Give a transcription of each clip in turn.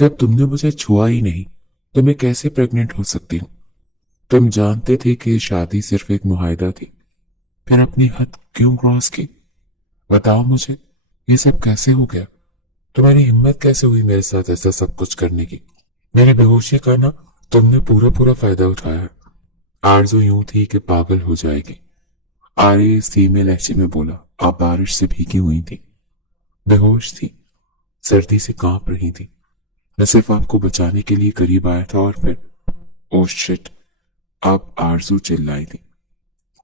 जब तुमने मुझे छुआ ही नहीं तो मैं कैसे प्रेग्नेंट हो सकती हूँ? तुम जानते थे कि शादी सिर्फ एक मुआहदा थी, फिर अपनी हद क्यों क्रॉस की? बताओ मुझे, ये सब कैसे हो गया? तुम्हारी हिम्मत कैसे हुई मेरे साथ ऐसा सब कुछ करने की? मेरी बेहोशी का ना तुमने पूरा पूरा फायदा उठाया है। आरज़ू यूं थी कि पागल हो जाएगी। आरिस धीमे लहजे में बोला, आप बारिश से भीगी हुई थी, बेहोश थी, सर्दी से कांप रही थी। मैं सिर्फ आपको बचाने के लिए करीब आया था और फिर ओह शिट, आप आरज़ू चिल्लाई थी।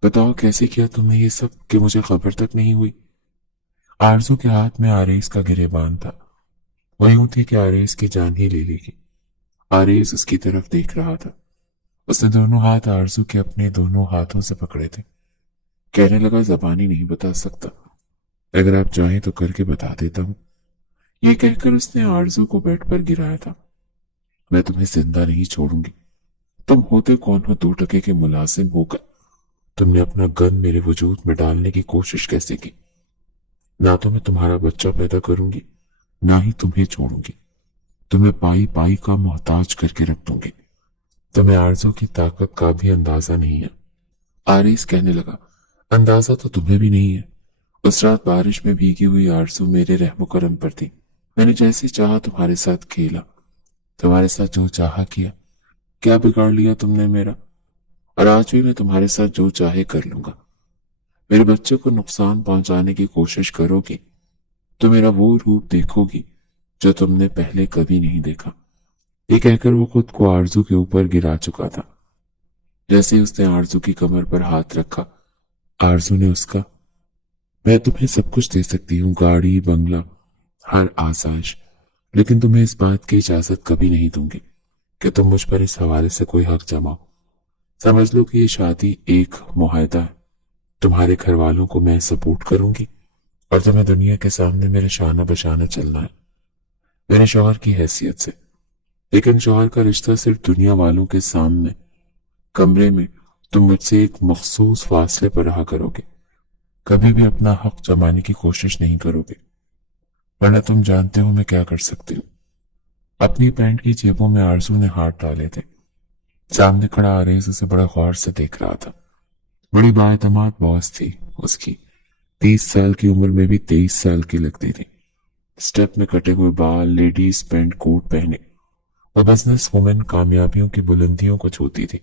बताओ कैसे किया तुमने ये सब कि मुझे खबर तक नहीं हुई? आरज़ू के हाथ में आरिस का गिरेबान था। वो यूं थी कि आरिस की जान ही ले लेगी। आरिस उसकी तरफ देख रहा था। उसने दोनों हाथ आरज़ू के अपने दोनों हाथों से पकड़े थे। कहने लगा, जबानी नहीं बता सकता, अगर आप चाहें तो करके बता देता हूं। ये कहकर उसने आरज़ू को बेड पर गिराया था। मैं तुम्हें जिंदा नहीं छोड़ूंगी। तुम होते कौन हो 2 टके के मुलाजिम होकर? तुमने अपना गन मेरे वजूद में डालने की कोशिश कैसे की? ना तो मैं तुम्हारा बच्चा पैदा करूंगी, ना ही तुम्हें छोड़ूंगी। तुम्हें पाई पाई का मोहताज करके रख दूंगी। तुम्हें आरज़ू की ताकत का भी अंदाजा नहीं है। आरिस कहने लगा, अंदाजा तो तुम्हें भी नहीं है। उस रात बारिश में भीगी हुई आरज़ू मेरे रहमो करम पर थी। मैंने जैसे चाहा तुम्हारे साथ खेला, तुम्हारे साथ जो चाहा किया। क्या बिगाड़ लिया तुमने मेरा? और आज भी मैं तुम्हारे साथ जो चाहे कर लूंगा। मेरे बच्चे को नुकसान पहुंचाने की कोशिश करोगी तो मेरा वो रूप देखोगी जो तुमने पहले कभी नहीं देखा। ये कहकर वो खुद को आरज़ू के ऊपर गिरा चुका था। जैसे ही उसने आरज़ू की कमर पर हाथ रखा, आरज़ू ने उसका, मैं तुम्हें सब कुछ दे सकती हूँ, गाड़ी, बंगला, हर आसाइश, लेकिन तुम्हें इस बात की इजाजत कभी नहीं दूंगी कि तुम मुझ पर इस हवाले से कोई हक जमाओ। समझ लो कि ये शादी एक मुआहदा है। तुम्हारे घर वालों को मैं सपोर्ट करूंगी और तुम्हें दुनिया के सामने मेरे शाना बशाना चलना है, मेरे शौहर की हैसियत से। लेकिन शौहर का रिश्ता सिर्फ दुनिया वालों के सामने कमरे में तुम मुझसे एक मखसूस फासले पर रहा करोगे। कभी भी अपना हक जमाने की कोशिश नहीं करोगे, वरना तुम जानते हो मैं क्या कर सकती हूँ। अपनी पैंट की जेबों में आरज़ू ने हाथ डाले थे। सामने खड़ा आरिस उसे बड़ा गौर से देख रहा था। बड़ी बाएतमाद बॉस थी उसकी। 30 साल की उम्र में भी 23 साल की लगती थी। स्टेप में कटे हुए बाल, लेडीज पेंट कोट पहने और बिजनेस वुमेन कामयाबियों की बुलंदियों को छूती थी।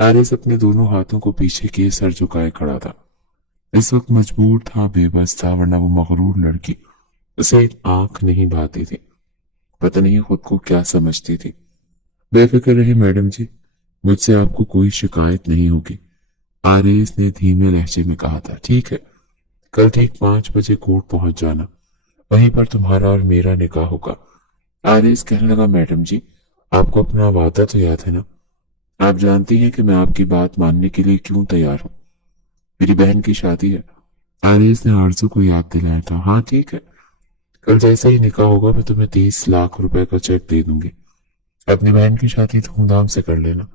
आरिस अपने दोनों हाथों को पीछे किए सर झुकाए खड़ा था। इस वक्त मजबूर था, बेबस था, वरना वो मगरूर लड़की उसे एक आंख नहीं भाती थी। पता नहीं खुद को क्या समझती थी। बेफिक्र रहे मैडम जी, मुझसे आपको कोई शिकायत नहीं होगी, आरिस ने धीमे लहजे में कहा था। ठीक है, कल ठीक 5 बजे कोर्ट पहुंच जाना, वहीं पर तुम्हारा और मेरा निकाह होगा। आरिस कहने लगा, मैडम जी, आपको अपना वादा तो याद है ना? आप जानती हैं कि मैं आपकी बात मानने के लिए क्यों तैयार हूँ। मेरी बहन की शादी है। आरिस ने आरज़ू को याद दिलाया था। हाँ ठीक है, कल जैसे ही निकाह होगा मैं तुम्हें 30 लाख रुपए का चेक दे दूंगी। अपनी बहन की शादी धूमधाम से कर लेना,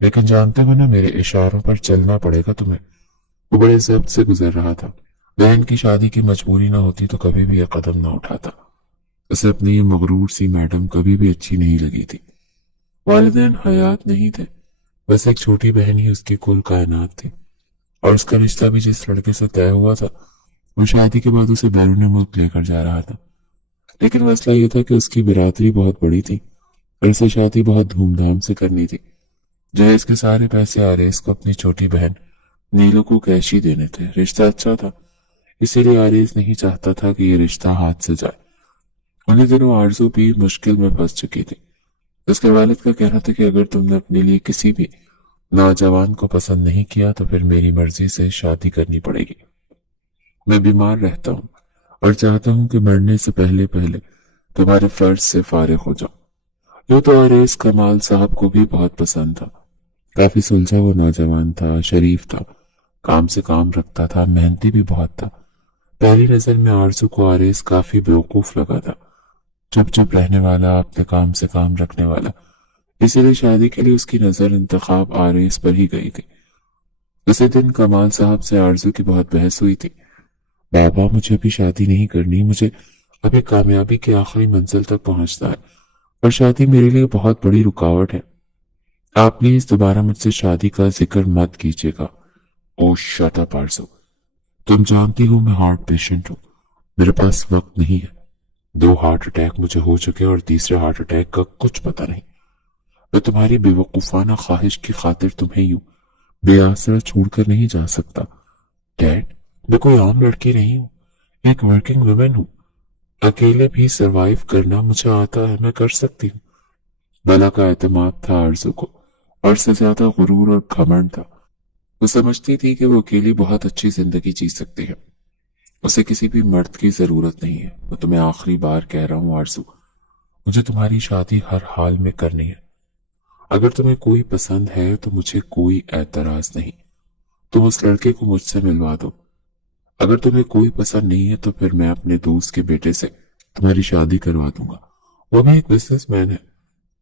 लेकिन जानते हो ना मेरे इशारों पर चलना पड़ेगा तुम्हें। वो बड़े जब्त से गुजर रहा था। बहन की शादी की मजबूरी ना होती तो कभी भी यह कदम ना उठाता। उसे अपनी ये मगरूर सी मैडम कभी भी अच्छी नहीं लगी थी। वालिदैन हयात नहीं थे, बस एक छोटी बहन ही उसकी कुल कायनात थी। और उसका रिश्ता भी जिस लड़के से तय हुआ था, वो शादी के बाद उसे बैरून मुल्क लेकर जा रहा था। लेकिन मसला ये था कि उसकी बिरादरी बहुत बड़ी थी और इसे शादी बहुत धूमधाम से करनी थी। जहेज के सारे पैसे आरिस को अपनी छोटी बहन नीलू को कैश ही देने थे। रिश्ता अच्छा था, इसीलिए आरिस नहीं चाहता था कि ये रिश्ता हाथ से जाए। उन्हीं दिनों आरज़ू भी मुश्किल में फंस चुकी थी। उसके वालिद का कहना था कि अगर तुमने अपने लिए किसी भी नौजवान को पसंद नहीं किया तो फिर मेरी मर्जी से शादी करनी पड़ेगी। मैं बीमार रहता हूँ और चाहता हूँ कि मरने से पहले पहले तुम्हारे फर्ज से फारिग हो जाऊं। यूं तो आरिस कमाल साहब को भी बहुत पसंद था। काफी सुलझा हुआ नौजवान था, शरीफ था, काम से काम रखता था, मेहनती भी बहुत था। पहली नजर में आरज़ू को आरिस काफी बेवकूफ लगा था, चुप चुप रहने वाला, अपने काम से काम रखने वाला। इसीलिए शादी के लिए उसकी नजर इंतखाब आरिस पर ही गई थी। उसी दिन कमाल साहब से आरज़ू की बहुत बहस हुई थी। बाबा, मुझे अभी शादी नहीं करनी, मुझे अभी कामयाबी की आखिरी मंजिल तक पहुंचना है। और शादी मेरे लिए बहुत बड़ी रुकावट है। आप प्लीज दोबारा मुझसे शादी का जिक्र मत कीजिएगा। ओ शट अप आरज़ू, तुम जानती हो मैं हार्ट पेशेंट हूँ, मेरे पास वक्त नहीं है। 2 हार्ट अटैक मुझे हो चुके और तीसरे हार्ट अटैक का कुछ पता नहीं। मैं तुम्हारी बेवकूफाना ख्वाहिश की खातिर तुम्हें यूं बेआसरा छोड़कर नहीं जा सकता। डैड, मैं कोई आम लड़की नहीं हूँ, एक वर्किंग वुमेन हूँ। अकेले भी सरवाइव करना मुझे आता है, मैं कर सकती हूँ। बला का एतमाद था आरज़ू को, और से ज्यादा गुरूर और घमंड था। वो समझती थी कि वो अकेली बहुत अच्छी जिंदगी जी सकती है, उसे किसी भी मर्द की जरूरत नहीं है। मैं तुम्हें आखिरी बार कह रहा हूँ आरज़ू, मुझे तुम्हारी शादी हर हाल में करनी है। अगर तुम्हें कोई पसंद है तो मुझे कोई एतराज नहीं, तुम उस लड़के को मुझसे मिलवा दो। अगर तुम्हें कोई पसंद नहीं है तो फिर मैं अपने दोस्त के बेटे से तुम्हारी शादी करवा दूंगा, वो भी एक बिजनेसमैन है।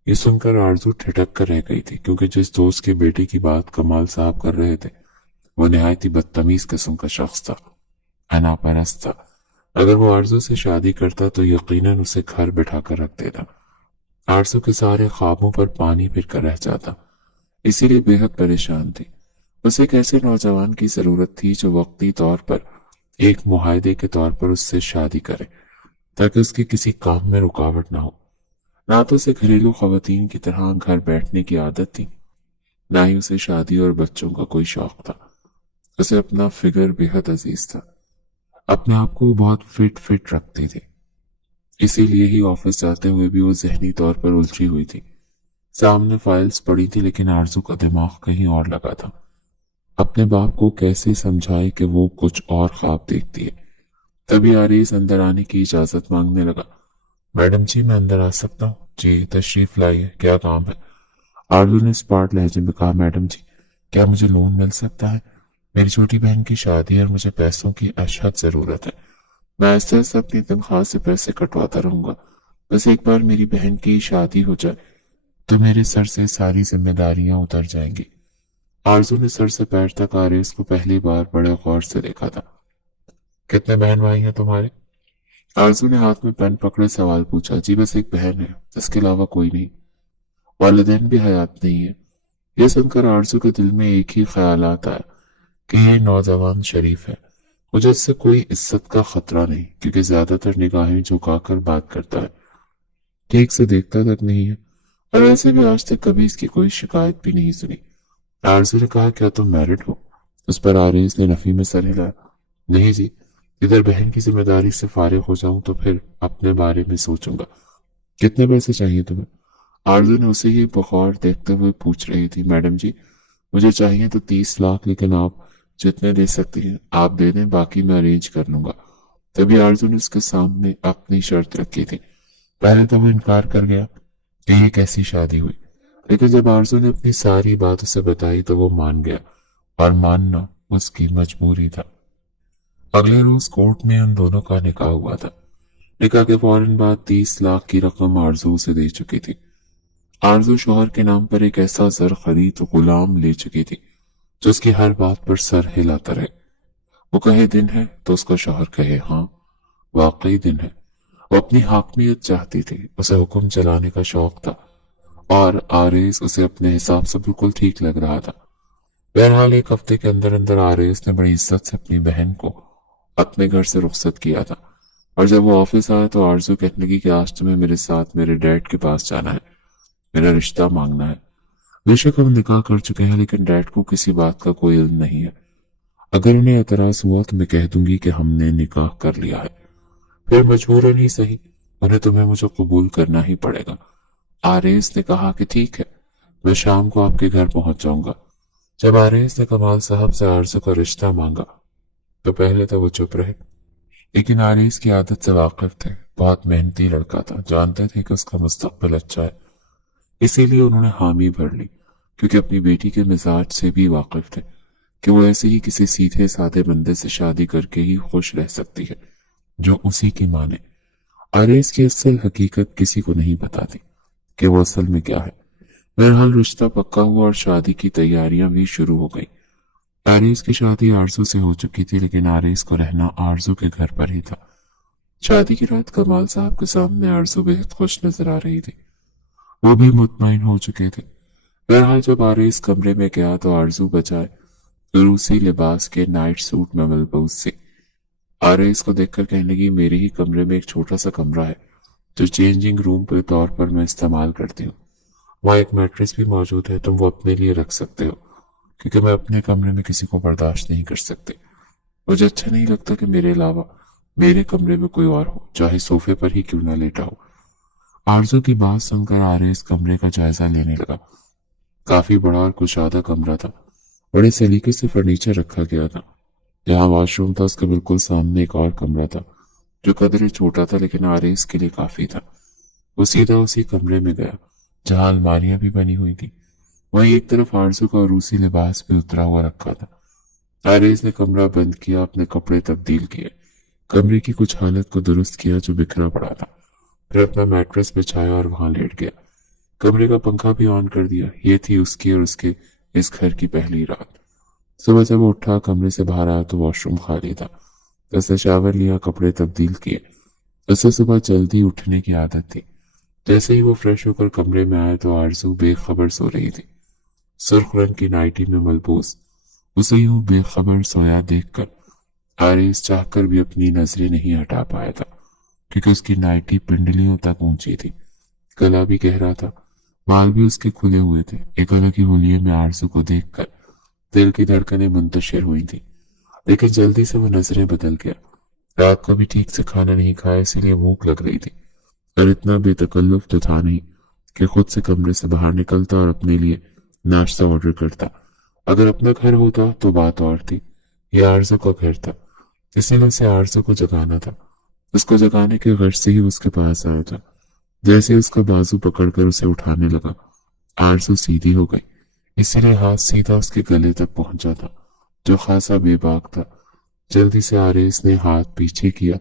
ये सुनकर आरज़ू ठिठक कर रह गई थी, क्योंकि जिस दोस्त के बेटे की बात कमाल साहब कर रहे थे वो निहायत ही बदतमीज किस्म का शख्स था, अनापरस्त था। अगर वो आरज़ू से शादी करता तो यकीनन उसे घर बिठा कर रख देता। आरज़ू के सारे ख्वाबों पर पानी फिर कर रह जाता, इसीलिए बेहद परेशान थी। उसे एक ऐसे नौजवान की जरूरत थी जो वक्ती तौर पर एक मुआहदे के तौर पर उससे शादी करे, ताकि उसके किसी काम में रुकावट ना हो। ना तो उसे घरेलू खवातीन की तरह घर बैठने की आदत थी, ना ही उसे शादी और बच्चों का कोई शौक था। उसे अपना फिगर बेहद अजीज था, अपने आप को बहुत फिट रखती थी। इसीलिए ही ऑफिस जाते हुए भी वो जहनी तौर पर उलझी हुई थी। सामने फाइल्स पड़ी थी, लेकिन आरज़ू का दिमाग कहीं और लगा था। अपने बाप को कैसे समझाए कि वो कुछ और ख्वाब देखती है। तभी आरिस अंदर आने की इजाजत मांगने लगा। मैडम जी, मैं अंदर आ सकता हूँ? जी तशरीफ लाइए, क्या काम है? आरज़ू ने स्पार्ट लहजे में कहा, मैडम जी, क्या मुझे लोन मिल सकता है? मेरी छोटी बहन की शादी है और मुझे पैसों की अशद जरूरत है। मैं ऐसे ऐसे अपनी तनख्वाह से पैसे कटवाता रहूंगा, बस एक बार मेरी बहन की शादी हो जाए तो मेरे सर से सारी जिम्मेदारियां उतर जाएंगी। आरज़ू ने सर से पैर तक आरिस को पहली बार बड़े गौर से देखा था। कितने बहन भाई हैं तुम्हारे? आरज़ू ने हाथ में पेन पकड़े सवाल पूछा। जी बस एक बहन है, इसके अलावा कोई नहीं। वालिदैन भी हयात नहीं है। यह सुनकर आरज़ू के दिल में एक ही ख्यालात आया कि यह नौजवान शरीफ है, मुझे इससे कोई इज्जत का खतरा नहीं, क्योंकि ज्यादातर निगाहें झुकाकर बात करता है, ठीक से देखता तक नहीं है, और वैसे भी आज तक कभी इसकी कोई शिकायत भी नहीं सुनी। आरज़ू ने कहा, क्या तुम मैरिड हो? उस पर आरिस ने नफी में सर हिलाया। नहीं जी, इधर बहन की जिम्मेदारी से फारिग हो जाऊं तो फिर अपने बारे में सोचूंगा। कितने पैसे चाहिए तुम्हें? आरज़ू ने उसे ही बखौर देखते हुए पूछ रही थी। मैडम जी, मुझे चाहिए तो 30 लाख, लेकिन आप जितने दे सकती हैं आप दे दें, बाकी मैं अरेंज कर लूंगा। तभी आरज़ू ने उसके सामने अपनी शर्त रखी थी। पहले तो वो इनकार कर गया कि ये कैसी शादी हुई, लेकिन जब आरज़ू ने अपनी सारी बात उसे बताई तो वो मान गया, और मानना उसकी मजबूरी था। अगले रोज कोर्ट में उन दोनों का निकाह हुआ था। निकाह के फौरन बाद 30 लाख की रकम आरज़ू उसे दे चुकी थी। आरज़ू शोहर के नाम पर एक ऐसा जर खरीद गुलाम ले चुकी थी जो उसकी हर बात पर सर हिलाता रहे। वो कहे दिन है तो उसका शौहर कहे हाँ, वाकई दिन है। वो अपनी हाकमियत चाहती थी, उसे हुक्म चलाने का शौक था, और आरिस उसे अपने हिसाब से बिल्कुल ठीक लग रहा था। बहरहाल एक हफ्ते के अंदर अंदर आरिस ने बड़ी इज्जत से अपनी बहन को अपने घर से रुखसत किया था, और जब वो ऑफिस आया तो आरज़ू कहने लगी कि आज तुम्हें मेरे साथ मेरे डैड के पास जाना है, मेरा रिश्ता मांगना है। बेशक हम निकाह कर चुके हैं, लेकिन डैड को किसी बात का कोई इल्म नहीं है। अगर उन्हें एतराज हुआ तो मैं कह दूंगी कि हमने निकाह कर लिया है, फिर मजबूरन ही सही उन्हें तुम्हें मुझे कबूल करना ही पड़ेगा। आरिस ने कहा कि ठीक है, मैं शाम को आपके घर पहुंच जाऊंगा। जब आरिस ने कमाल साहब से आरज़ू का रिश्ता मांगा तो पहले तो वो चुप रहे, लेकिन आरिस की आदत से वाकिफ थे। बहुत मेहनती लड़का था, जानते थे कि उसका मुस्तकबिल अच्छा है, इसीलिए उन्होंने हामी भर ली, क्योंकि अपनी बेटी के मिजाज से भी वाकिफ थे कि वो ऐसे ही किसी सीधे साधे बंदे से शादी करके ही खुश रह सकती है जो उसी की माने। आरिस की असल हकीकत किसी को नहीं बताती कि वो असल में क्या है। बहरहाल रिश्ता पक्का हुआ और शादी की तैयारियां भी शुरू हो गई। आरिस की शादी आरज़ू से हो चुकी थी, लेकिन आरिस को रहना आरज़ू के घर पर ही था। शादी की रात कमाल साहब के सामने आरज़ू बेहद खुश नजर आ रही थी। वो भी मुतमईन हो चुके थे। बहरहाल जब आरिस कमरे में गया तो आरजू बजाए रूसी लिबास के नाइट सूट में मलबूस थी। आरिस को देखकर कहने लगी, मेरे ही कमरे में एक छोटा सा कमरा है जो चेंजिंग रूम के तौर पर मैं इस्तेमाल करती हूँ। वहाँ एक मैट्रेस भी मौजूद है, तुम वो अपने लिए रख सकते हो, क्योंकि मैं अपने कमरे में किसी को बर्दाश्त नहीं कर सकती। मुझे अच्छा नहीं लगता कि मेरे अलावा मेरे कमरे में कोई और हो, चाहे सोफे पर ही क्यों ना लेटा हो। आरजू की बात सुनकर आरिस कमरे का जायजा लेने लगा। काफी बड़ा और कुशादा कमरा था। बड़े सलीके से फर्नीचर रखा गया था। जहाँ वॉशरूम था उसके बिल्कुल सामने एक और कमरा था जो कदरे छोटा था लेकिन आरिस के लिए काफी था। वो सीधा उसी कमरे में गया जहाँ अलमारियां भी बनी हुई थी। वहीं एक तरफ आरजू का रूसी लिबास भी उतरा हुआ रखा था। आरिस ने कमरा बंद किया, अपने कपड़े तब्दील किए, कमरे की कुछ हालत को दुरुस्त किया जो बिखरा पड़ा था, फिर अपना मैट्रेस बिछाया और वहां लेट गया। कमरे का पंखा भी ऑन कर दिया। ये थी उसकी और उसके इस घर की पहली रात। सुबह जब वो उठा, कमरे से बाहर आया तो वॉशरूम खाली था। उसने शावर लिया, कपड़े तब्दील किए। उसे सुबह जल्दी उठने की आदत थी। जैसे ही वो फ्रेश होकर कमरे में आया तो आरजू बेखबर सो रही थी, सुर्ख रंग की नाइटी में मलबूस। उसे यूं बेखबर सोया देखकर आरिस चाहकर भी अपनी नजरें नहीं हटा पाया था, क्योंकि उसकी नाइटी पिंडलियों तक ऊंची थी, गला भी गहरा था, बाल भी उसके खुले हुए थे। एक अलग ही हुलिये में आरजू को देखकर दिल की धड़कनें मुंतशिर हुई थी, लेकिन जल्दी से वो नजरें बदल गया। रात को भी ठीक से खाना नहीं खाया, इसीलिए भूख लग रही थी, और इतना बेतकल्लुफ तो था नहीं कि खुद से कमरे से बाहर निकलता और अपने लिए नाश्ता ऑर्डर करता। अगर अपना घर होता तो बात और थी। यह आरजू का घर था, इसीलिए उसे आरजू को जगाना था। उसको जगाने के गर्ज से ही उसके पास आया था। जैसे ही उसका बाजू पकड़कर उसे उठाने लगा, आरजू सीधी हो गई, इसीलिए हाथ सीधा उसके गले तक पहुंचा था, जो खासा बेबाक था। जल्दी से आरिस ने हाथ पीछे किया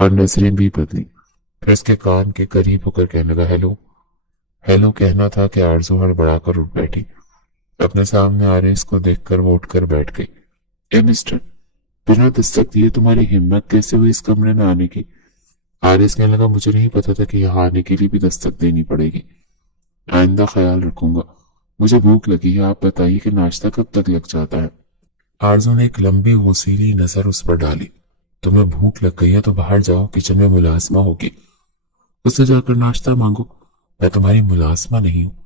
और नजरें भी बदली। फिर उसके कान के करीब होकर कहने लगा, हेलो। हेलो कहना था कि आरजू हड़बड़ाकर उठ बैठी। अपने सामने आरिस को देखकर वो उठकर बैठ गई। ए मिस्टर, बिना दस्तक दिए तुम्हारी हिम्मत कैसे हुई इस कमरे में आने की? आरिस कहने लगा, मुझे नहीं पता था कि यहाँ आने के लिए भी दस्तक देनी पड़ेगी। आइंदा ख्याल रखूंगा। मुझे भूख लगी है, आप बताइए कि नाश्ता कब तक लग जाता है? आरजू ने एक लंबी गौसीली नजर उस पर डाली। तुम्हें भूख लग गई है तो बाहर जाओ, किचन में मुलाजमा होगी, उससे जाकर नाश्ता मांगो। मैं तुम्हारी मुलाजमा नहीं हूँ।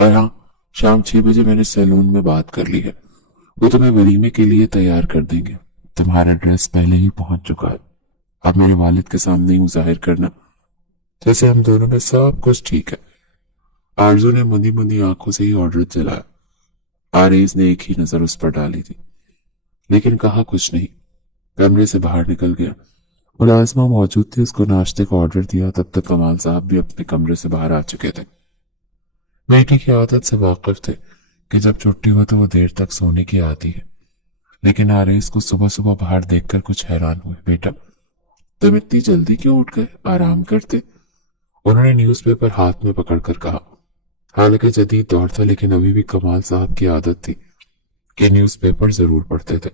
और हाँ, शाम 6 बजे मैंने सैलून में बात कर ली है, वो तुम्हें वलीमे के लिए तैयार कर देंगे। तुम्हारा ड्रेस पहले ही पहुंच चुका है। अब मेरे वालिद के सामने यूं जाहिर करना जैसे हम दोनों में सब कुछ ठीक है। आरजू ने मुंदी मुंदी आंखों से ही ऑर्डर चलाया। आरिस ने एक ही नजर उस पर डाली थी, लेकिन कहा कुछ नहीं। कमरे से बाहर निकल गया। मुलाजमा मौजूद थे, उसको नाश्ते का ऑर्डर दिया। तब तक कमाल साहब भी अपने कमरे से बाहर आ चुके थे। बेटी की आदत से वाकिफ थे कि जब छुट्टी हो तो वो देर तक सोने की आती है, लेकिन आरिस को सुबह सुबह बाहर देखकर कुछ हैरान हुए। बेटा, तुम इतनी जल्दी क्यों उठ गए? आराम करते, उन्होंने न्यूज़पेपर हाथ में पकड़कर कहा। हालांकि जदीद दौर था, लेकिन अभी भी कमाल साहब की आदत थी कि न्यूज़पेपर जरूर पढ़ते थे।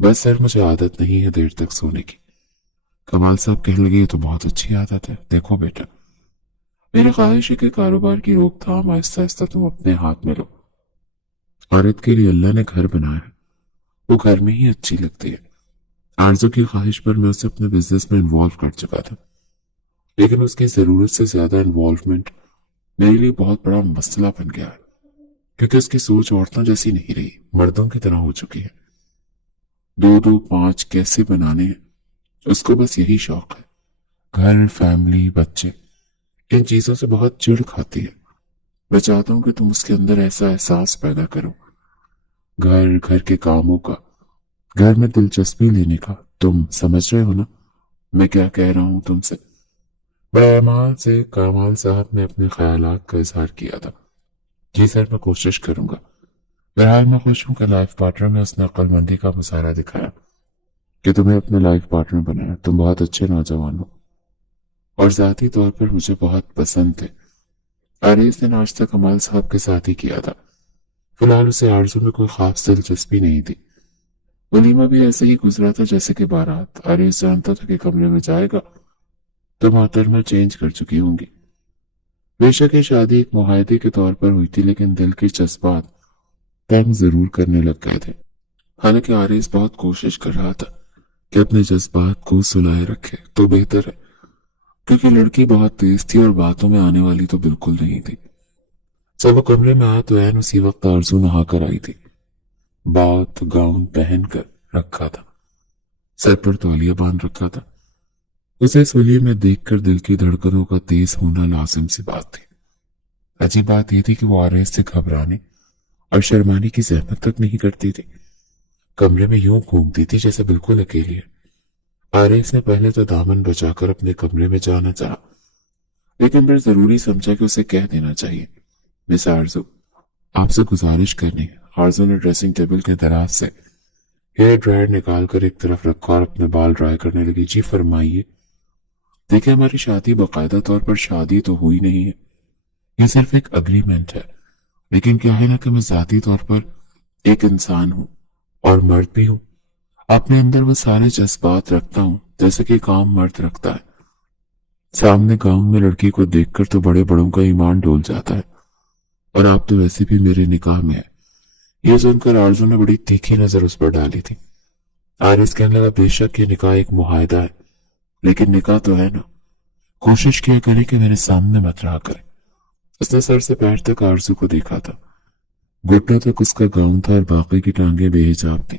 बस सर, मुझे आदत नहीं है देर तक सोने की। कमाल साहब कहने लगे, ये तो बहुत अच्छी आदत है। देखो बेटा, मेरी ख्वाहिश है कि कारोबार की रोकथाम आहिस्ता आहिस्ता तुम अपने हाथ में लो। औरत के लिए अल्लाह ने घर बनाया है, वो घर में ही अच्छी लगती है। आरजू की ख्वाहिश पर मैं उसे अपने बिजनेस में इन्वॉल्व कर चुका था, लेकिन उसकी जरूरत से ज्यादा इन्वॉल्वमेंट मेरे लिए बहुत बड़ा मसला बन गया है, क्योंकि उसकी सोच औरतों जैसी नहीं रही, मर्दों की तरह हो चुकी है। 2-2, 5 कैसे बनाने हैं, उसको बस यही शौक है। घर, फैमिली, बच्चे, इन चीजों से बहुत चिढ़ खाती है। मैं चाहता हूं कि तुम उसके अंदर ऐसा एहसास पैदा करो, घर के कामों का, घर में दिलचस्पी लेने का। तुम समझ रहे हो ना मैं क्या कह रहा हूं तुमसे? बड़े अमाल से कमाल साहब ने अपने ख्यालात का इजहार किया था। जी सर, मैं कोशिश करूंगा। बहरहाल मैं खुश हूं कि लाइफ पार्टनर में उसने अक्लमंदी का मुजाहरा दिखाया कि तुम्हें अपने लाइफ पार्टनर बनाया। तुम बहुत अच्छे नौजवान हो और जाती तौर पर मुझे बहुत पसंद थे। आरिस ने नाश्ता कमाल साहब के साथ ही किया था। फिलहाल उसे आरजू में कोई खास दिलचस्पी नहीं थी। वलीमा भी ऐसे ही गुजरा था जैसे कि बारात। आरिस जानता था कि कमरे में जाएगा तो मोहतरमा चेंज कर चुकी होंगी। बेशक ये शादी एक मुआहदे के तौर पर हुई थी, लेकिन दिल के जज्बात तंग जरूर करने लग गए थे। हालांकि आरिस बहुत कोशिश कर रहा था कि अपने जज्बात को सुलाए रखे तो बेहतर है, क्योंकि लड़की बहुत तेज थी और बातों में आने वाली तो बिल्कुल नहीं थी। जब वो कमरे में आया तो ऐन उसी वक्त आरजू नहा कर आई थी। बात गाउन पहन कर रखा था, सर पर तौलिया बांध रखा था। उसे इस हुलिये में देखकर दिल की धड़कनों का तेज होना लाजिम सी बात थी। अजीब बात यह थी कि वो आरिस से घबराने और शर्माने की जहमत तक नहीं करती थी। कमरे में यूं घूमती थी जैसे बिल्कुल अकेली है। आरिस ने पहले तो दामन बचाकर अपने कमरे में जाना चाहा, लेकिन फिर जरूरी समझा कि उसे कह देना चाहिए, मिस आरजू, आपसे गुजारिश करनी है। आरजू ने ड्रेसिंग टेबल के दराज से हेयर ड्रायर निकाल कर एक तरफ रखा और अपने बाल ड्राई करने लगी। जी फरमाइए। देखिए, हमारी शादी बाकायदा तौर पर शादी तो हुई नहीं है, ये सिर्फ एक अग्रीमेंट है। लेकिन क्या है ना कि मैं जाती तौर पर एक इंसान हूं और मर्द भी हूं। अपने अंदर वो सारे जज्बात रखता हूं जैसे कि एक आम मर्द रखता है। सामने गांव में लड़की को देखकर तो बड़े बड़ों का ईमान डोल जाता है, और आप तो वैसे भी मेरे निकाह में है। ये सुनकर आरजू ने बड़ी तीखी नजर उस पर डाली थी। आरिस कहने लगा, बेशक ये निकाह एक मुआहदा है, लेकिन निकाह तो है ना। कोशिश किया करे कि मेरे सामने मत रहा करे। उसने सर से पैर तक आरजू को देखा था। घुटनों तक उसका गाउन था और बाकी की टांगे बेहिजाब थी।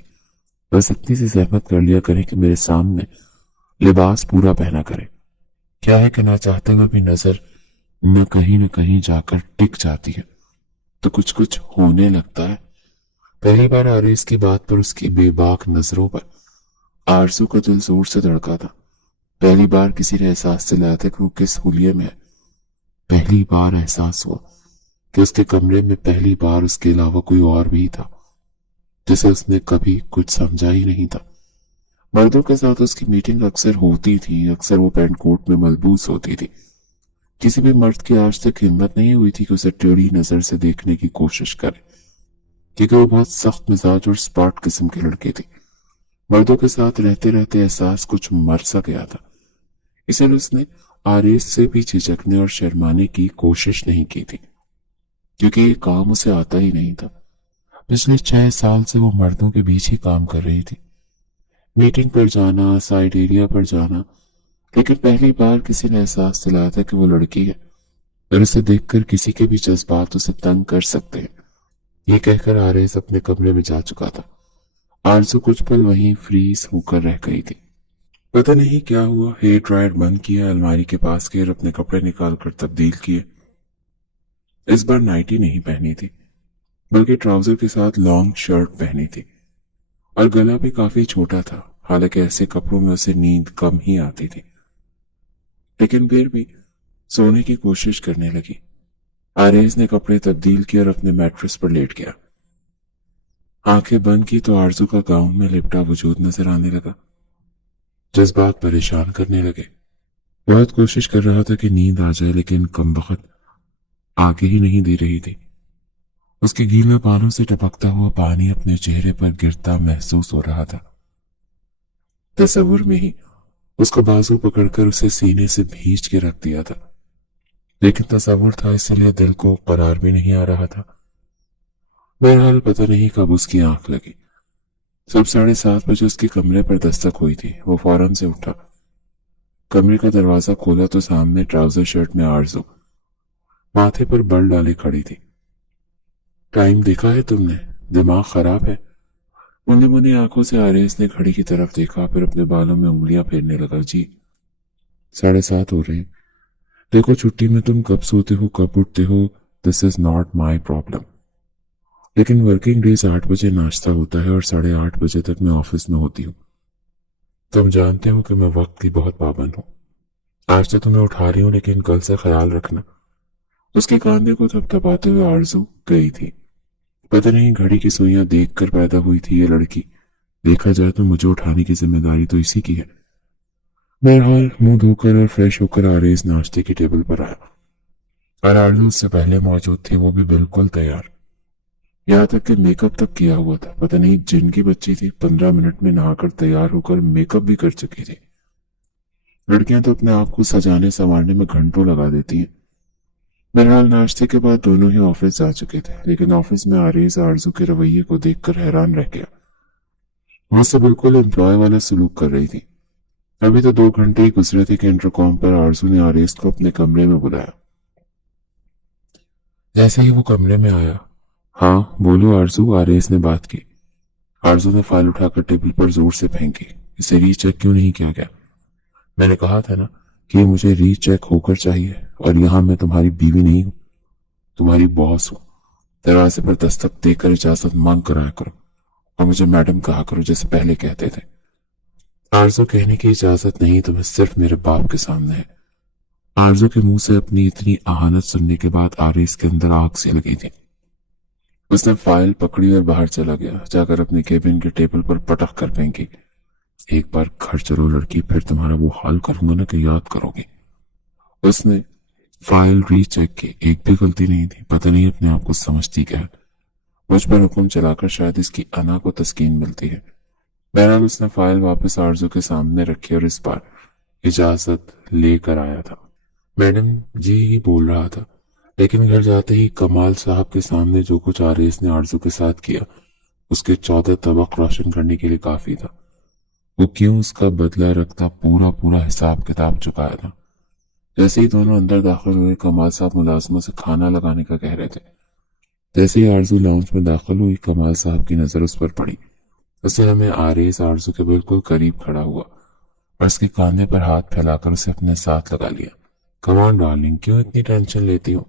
बस इतनी सी जहमत कर लिया करे कि मेरे सामने लिबास पूरा पहना करे। क्या है कि ना चाहते हुए भी नजर न कहीं जाकर टिक जाती है तो कुछ कुछ होने लगता है। पहली बार आरिस की बात पर उसकी बेबाक नजरों पर आरजू का दिल जोर से धड़का था। पहली बार किसी ने एहसास दिलाया था कि वो किस हुलिये में है। पहली बार एहसास हुआ कि उसके कमरे में पहली बार उसके अलावा कोई और भी था, जिसे उसने कभी कुछ समझा ही नहीं था। मर्दों के साथ उसकी मीटिंग अक्सर होती थी, अक्सर वो पैंट कोट में मलबूस होती थी। किसी भी मर्द की आज तक हिम्मत नहीं हुई थी कि उसे टेढ़ी नजर से देखने की कोशिश करे, क्योंकि वो बहुत सख्त मिजाज और स्पार्ट किस्म की लड़की थी। मर्दों के साथ रहते रहते एहसास कुछ मर सा गया था, इसलिए उसने आरिस से भी झिझकने और शर्माने की कोशिश नहीं की थी, क्योंकि ये काम उसे आता ही नहीं था। पिछले 6 साल से वो मर्दों के बीच ही काम कर रही थी, मीटिंग पर जाना, साइड एरिया पर जाना, लेकिन पहली बार किसी ने एहसास दिलाया था कि वो लड़की है और उसे देखकर किसी के भी जज्बात उसे तंग कर सकते हैं। ये कहकर आरिस अपने कमरे में जा चुका था। आरजू कुछ पल वहीं फ्रीज होकर रह गई थी। पता नहीं क्या हुआ, हेयर ड्रायर बंद किया, अलमारी के पास गए और अपने कपड़े निकालकर तब्दील किए। इस बार नाइटी नहीं पहनी थी, बल्कि ट्राउजर के साथ लॉन्ग शर्ट पहनी थी और गला भी काफी छोटा था। हालांकि ऐसे कपड़ों में उसे नींद कम ही आती थी, लेकिन फिर भी सोने की कोशिश करने लगी। आरिस ने कपड़े तब्दील किए और अपने मैट्रेस पर लेट गया। आंखें बंद की तो आरजू का गाउन में लिपटा वजूद नजर आने लगा। जज्बात परेशान करने लगे। बहुत कोशिश कर रहा था कि नींद आ जाए, लेकिन कमबख्त आगे ही नहीं दे रही थी। उसके गीले बालों से टपकता हुआ पानी अपने चेहरे पर गिरता महसूस हो रहा था। तस्वुर में ही उसका बाजू पकड़कर उसे सीने से भींच के रख दिया था, लेकिन तस्वुर था इसलिए दिल को करार भी नहीं आ रहा था। बहरहाल पता नहीं कब उसकी आंख लगी। सब 7:30 बजे उसके कमरे पर दस्तक हुई थी। वो फौरन से उठा, कमरे का दरवाजा खोला तो सामने ट्राउजर शर्ट में आरजू माथे पर बल डाले खड़ी थी। टाइम देखा है तुमने? दिमाग खराब है? मुन्ने मुन्ने आंखों से आरिस ने घड़ी की तरफ देखा, फिर अपने बालों में उंगलियां फेरने लगा। जी 7:30 हो रहे हैं। देखो, छुट्टी में तुम कब सोते हो कब उठते हो, this is not my problem, लेकिन वर्किंग डेज 8 बजे नाश्ता होता है और 8:30 बजे तक मैं ऑफिस में होती हूँ। तुम जानते हो कि मैं वक्त की बहुत पाबंद हूँ। आज तो तुम्हें उठा रही हूँ, लेकिन कल से ख्याल रखना। उसके कांधे को थपथपाते हुए आरजू गई थी। पता नहीं घड़ी की सुइयां देख कर पैदा हुई थी ये लड़की। देखा जाए तो मुझे उठाने की जिम्मेदारी तो इसी की है। बहरहाल मुंह धोकर और फ्रेश होकर आरिस नाश्ते की टेबल पर आया और आरजू उससे पहले मौजूद थी, वो भी बिल्कुल तैयार। यहाँ तक कि मेकअप तक किया हुआ था। पता नहीं जिन की बच्ची थी, 15 मिनट में नहाकर तैयार होकर मेकअप भी कर चुकी थी। लड़कियां तो अपने आप को सजाने संवारने में घंटों लगा देती हैं, बहरहाल नाश्ते के बाद दोनों ही ऑफिस जा चुके थे, लेकिन ऑफिस में आरेज आरजू के रवैये को देखकर हैरान रह गया। मुझसे बिल्कुल एम्प्लॉय वाला सलूक कर रही थी। अभी तो 2 घंटे ही गुजरे थे कि इंटरकॉम पर आरजू ने आरेज को अपने कमरे में बुलाया। जैसे ही वो कमरे में आया, हाँ बोलो आरजू, आरेज ने बात की। आरजू ने फाइल उठाकर टेबल पर जोर से फेंकी। इसे रीचेक क्यों नहीं किया गया? मैंने कहा था ना कि मुझे रीचेक होकर चाहिए, और यहाँ मैं तुम्हारी बीवी नहीं हूँ, तुम्हारी बॉस हूँ। दरवाजे पर दस्तक देकर इजाजत मांग कर आया करो, और मुझे मैडम कहा करो जैसे पहले कहते थे। आरजू कहने की इजाजत नहीं तुम्हें, सिर्फ मेरे बाप के सामने है। आरजू के मुंह से अपनी इतनी आहानत सुनने के बाद आरेज के अंदर आग सी लगी थी। उसने फाइल पकड़ी और बाहर चला गया। जाकर अपने केबिन के टेबल पर पटक कर फेंकी। एक बार घर चलो लड़की, फिर तुम्हारा वो हाल करूंगा ना कि याद करोगी। उसने फाइल रीचेक की, एक भी गलती नहीं थी। पता नहीं अपने आप को समझती क्या है। मुझ पर हुक्म चलाकर शायद इसकी अना को तस्कीन मिलती है। बहरहाल उसने फाइल वापस आरजू के सामने रखी और इस बार इजाजत लेकर आया था। मैडम जी ही बोल रहा था, लेकिन घर जाते ही कमाल साहब के सामने जो कुछ आरेज ने आरजू के साथ किया, उसके 14 तबक रोशन करने के लिए काफी था। वो क्यों उसका बदला रखता, पूरा पूरा हिसाब किताब चुकाया था। जैसे ही दोनों अंदर दाखिल हुए, कमाल साहब मुलाजमों से खाना लगाने का कह रहे थे। जैसे ही आरजू लाउंज में दाखिल हुई, कमाल साहब की नजर उस पर पड़ी। उस समय आरेज आरजू के बिल्कुल करीब खड़ा हुआ और उसके कांधे पर हाथ फैलाकर उसे अपने साथ लगा लिया। कमान डार्लिंग, क्यों इतनी टेंशन लेती हो?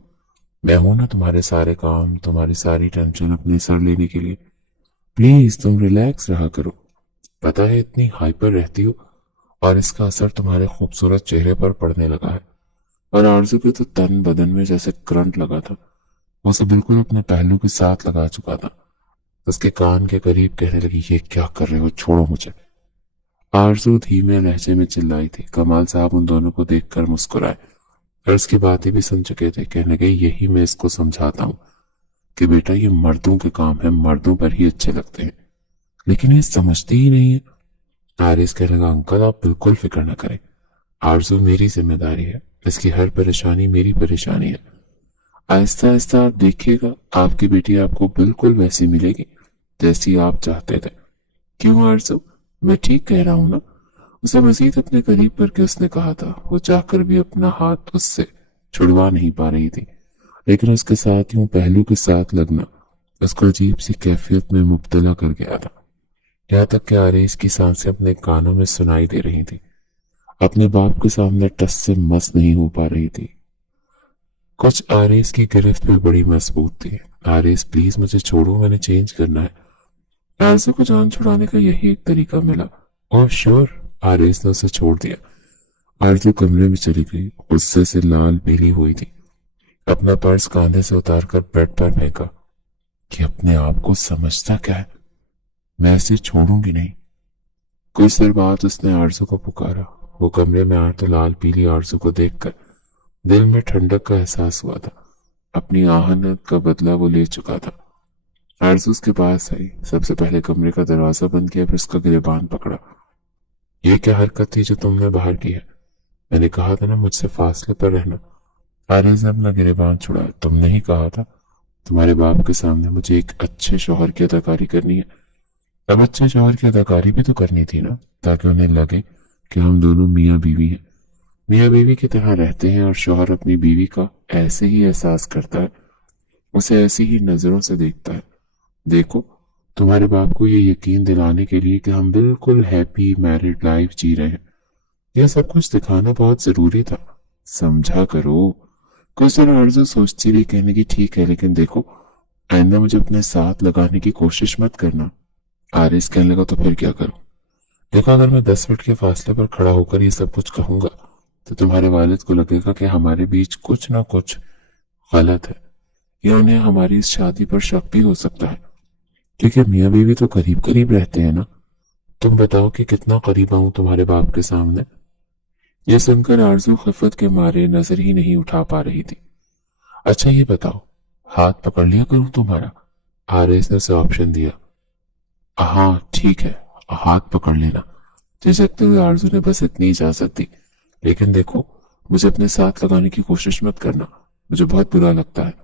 मैं हूं ना तुम्हारे सारे काम, तुम्हारी सारी टेंशन अपने सर लेने के लिए। प्लीज तुम रिलैक्स रहा करो। पता है इतनी हाइपर रहती हो और इसका असर तुम्हारे खूबसूरत चेहरे पर पड़ने लगा है। और आरजू के तो तन बदन में जैसे करंट लगा था। वो उसे बिल्कुल अपने पहलू के साथ लगा चुका था। उसके कान के करीब कहने लगी, ये क्या कर रहे हो, छोड़ो मुझे। आरजू धीमे लहजे में चिल्लाई थी। कमाल साहब उन दोनों को देखकर मुस्कुराए और उसकी बातें भी सुन चुके थे। कहने लगे, यही मैं इसको समझाता हूँ कि बेटा ये मर्दों के काम है, मर्दों पर ही अच्छे लगते हैं, लेकिन ये समझती ही नहीं है। आरिस कहने लगा, अंकल आप बिल्कुल फिक्र न करें, आरजू मेरी जिम्मेदारी है, इसकी हर परेशानी मेरी परेशानी है। आहिस्ता आहिस्ता आप देखिएगा, आपकी बेटी आपको बिल्कुल वैसी मिलेगी जैसी आप चाहते थे। क्यों आरजू, मैं ठीक कह रहा हूं ना? उसे मजीद अपने करीब करके उसने कहा था। वो चाहकर भी अपना हाथ उससे छुड़वा नहीं पा रही थी, लेकिन उसके साथ यूं पहलू के साथ लगना उसको अजीब सी कैफियत में मुब्तला कर गया था। यहाँ तक कि आरेज की सांसें अपने कानों में सुनाई दे रही थी। अपने बाप के सामने टस से मस नहीं हो पा रही थी। कुछ आरेज की गिरफ्त भी बड़ी मजबूत थी। आरेज प्लीज मुझे छोड़ो, मैंने चेंज करना है। आरजू को जान छुड़ाने का यही एक तरीका मिला। और श्योर, आरेज ने उसे छोड़ दिया। आरजू कमरे में चली गई, गुस्से से लाल पीली हुई थी। अपना पर्स कांधे से उतारकर बेड पर फेंका कि अपने आप को समझता क्या है, मैं इसे छोड़ूंगी नहीं। कुछ देर बाद उसने आरजू को पुकारा। वो कमरे में आए तो लाल पीली आरजू को देखकर दिल में ठंडक का एहसास हुआ था। अपनी आहनत का बदला वो ले चुका था। आरजू उसके पास आई। सबसे पहले कमरे का दरवाजा बंद किया, फिर उसका गिरबान पकड़ा। ये क्या हरकत थी जो तुमने बाहर की है? मैंने कहा था ना मुझसे फासले पर रहना। आरज ने अपना गिरबान छुड़ाया। तुमने ही कहा था तुम्हारे बाप के सामने मुझे एक अच्छे शौहर की अदाकारी करनी है। अब अच्छे शौहर की अदाकारी भी तो करनी थी ना, ताकि उन्हें लगे कि हम दोनों मियाँ बीवी हैं, मियाँ बीवी की तरह रहते हैं, और शौहर अपनी बीवी का ऐसे ही एहसास करता है, उसे ऐसी ही नजरों से देखता है। देखो, तुम्हारे बाप को ये यकीन दिलाने के लिए कि हम बिल्कुल हैप्पी मैरिड लाइफ जी रहे हैं, यह सब कुछ दिखाना बहुत जरूरी था। समझा करो। कुछ देर आरजू सोचती रही, कहने की ठीक है, लेकिन देखो आइंदा मुझे अपने साथ लगाने की कोशिश मत करना। आरिस कहने लगा, तो फिर क्या करूं? देखो, अगर मैं 10 फीट के फासले पर खड़ा होकर ये सब कुछ कहूंगा तो तुम्हारे वालिद को लगेगा कि हमारे बीच कुछ ना कुछ गलत है, या उन्हें हमारी इस शादी पर शक भी हो सकता है, क्योंकि मियाँ बीवी तो करीब करीब रहते हैं ना। तुम बताओ कि कितना करीब आऊं तुम्हारे बाप के सामने। ये सुनकर आरजू खफत के मारे नजर ही नहीं उठा पा रही थी। अच्छा ये बताओ, हाथ पकड़ लिया करूं तुम्हारा? आरएस ने उसे ऑप्शन दिया। हाँ ठीक है, हाथ पकड़ लेना। झिझकते हुए आरजू ने बस इतनी इजाजत दी। लेकिन देखो, मुझे अपने साथ लगाने की कोशिश मत करना। मुझे बहुत बुरा लगता है।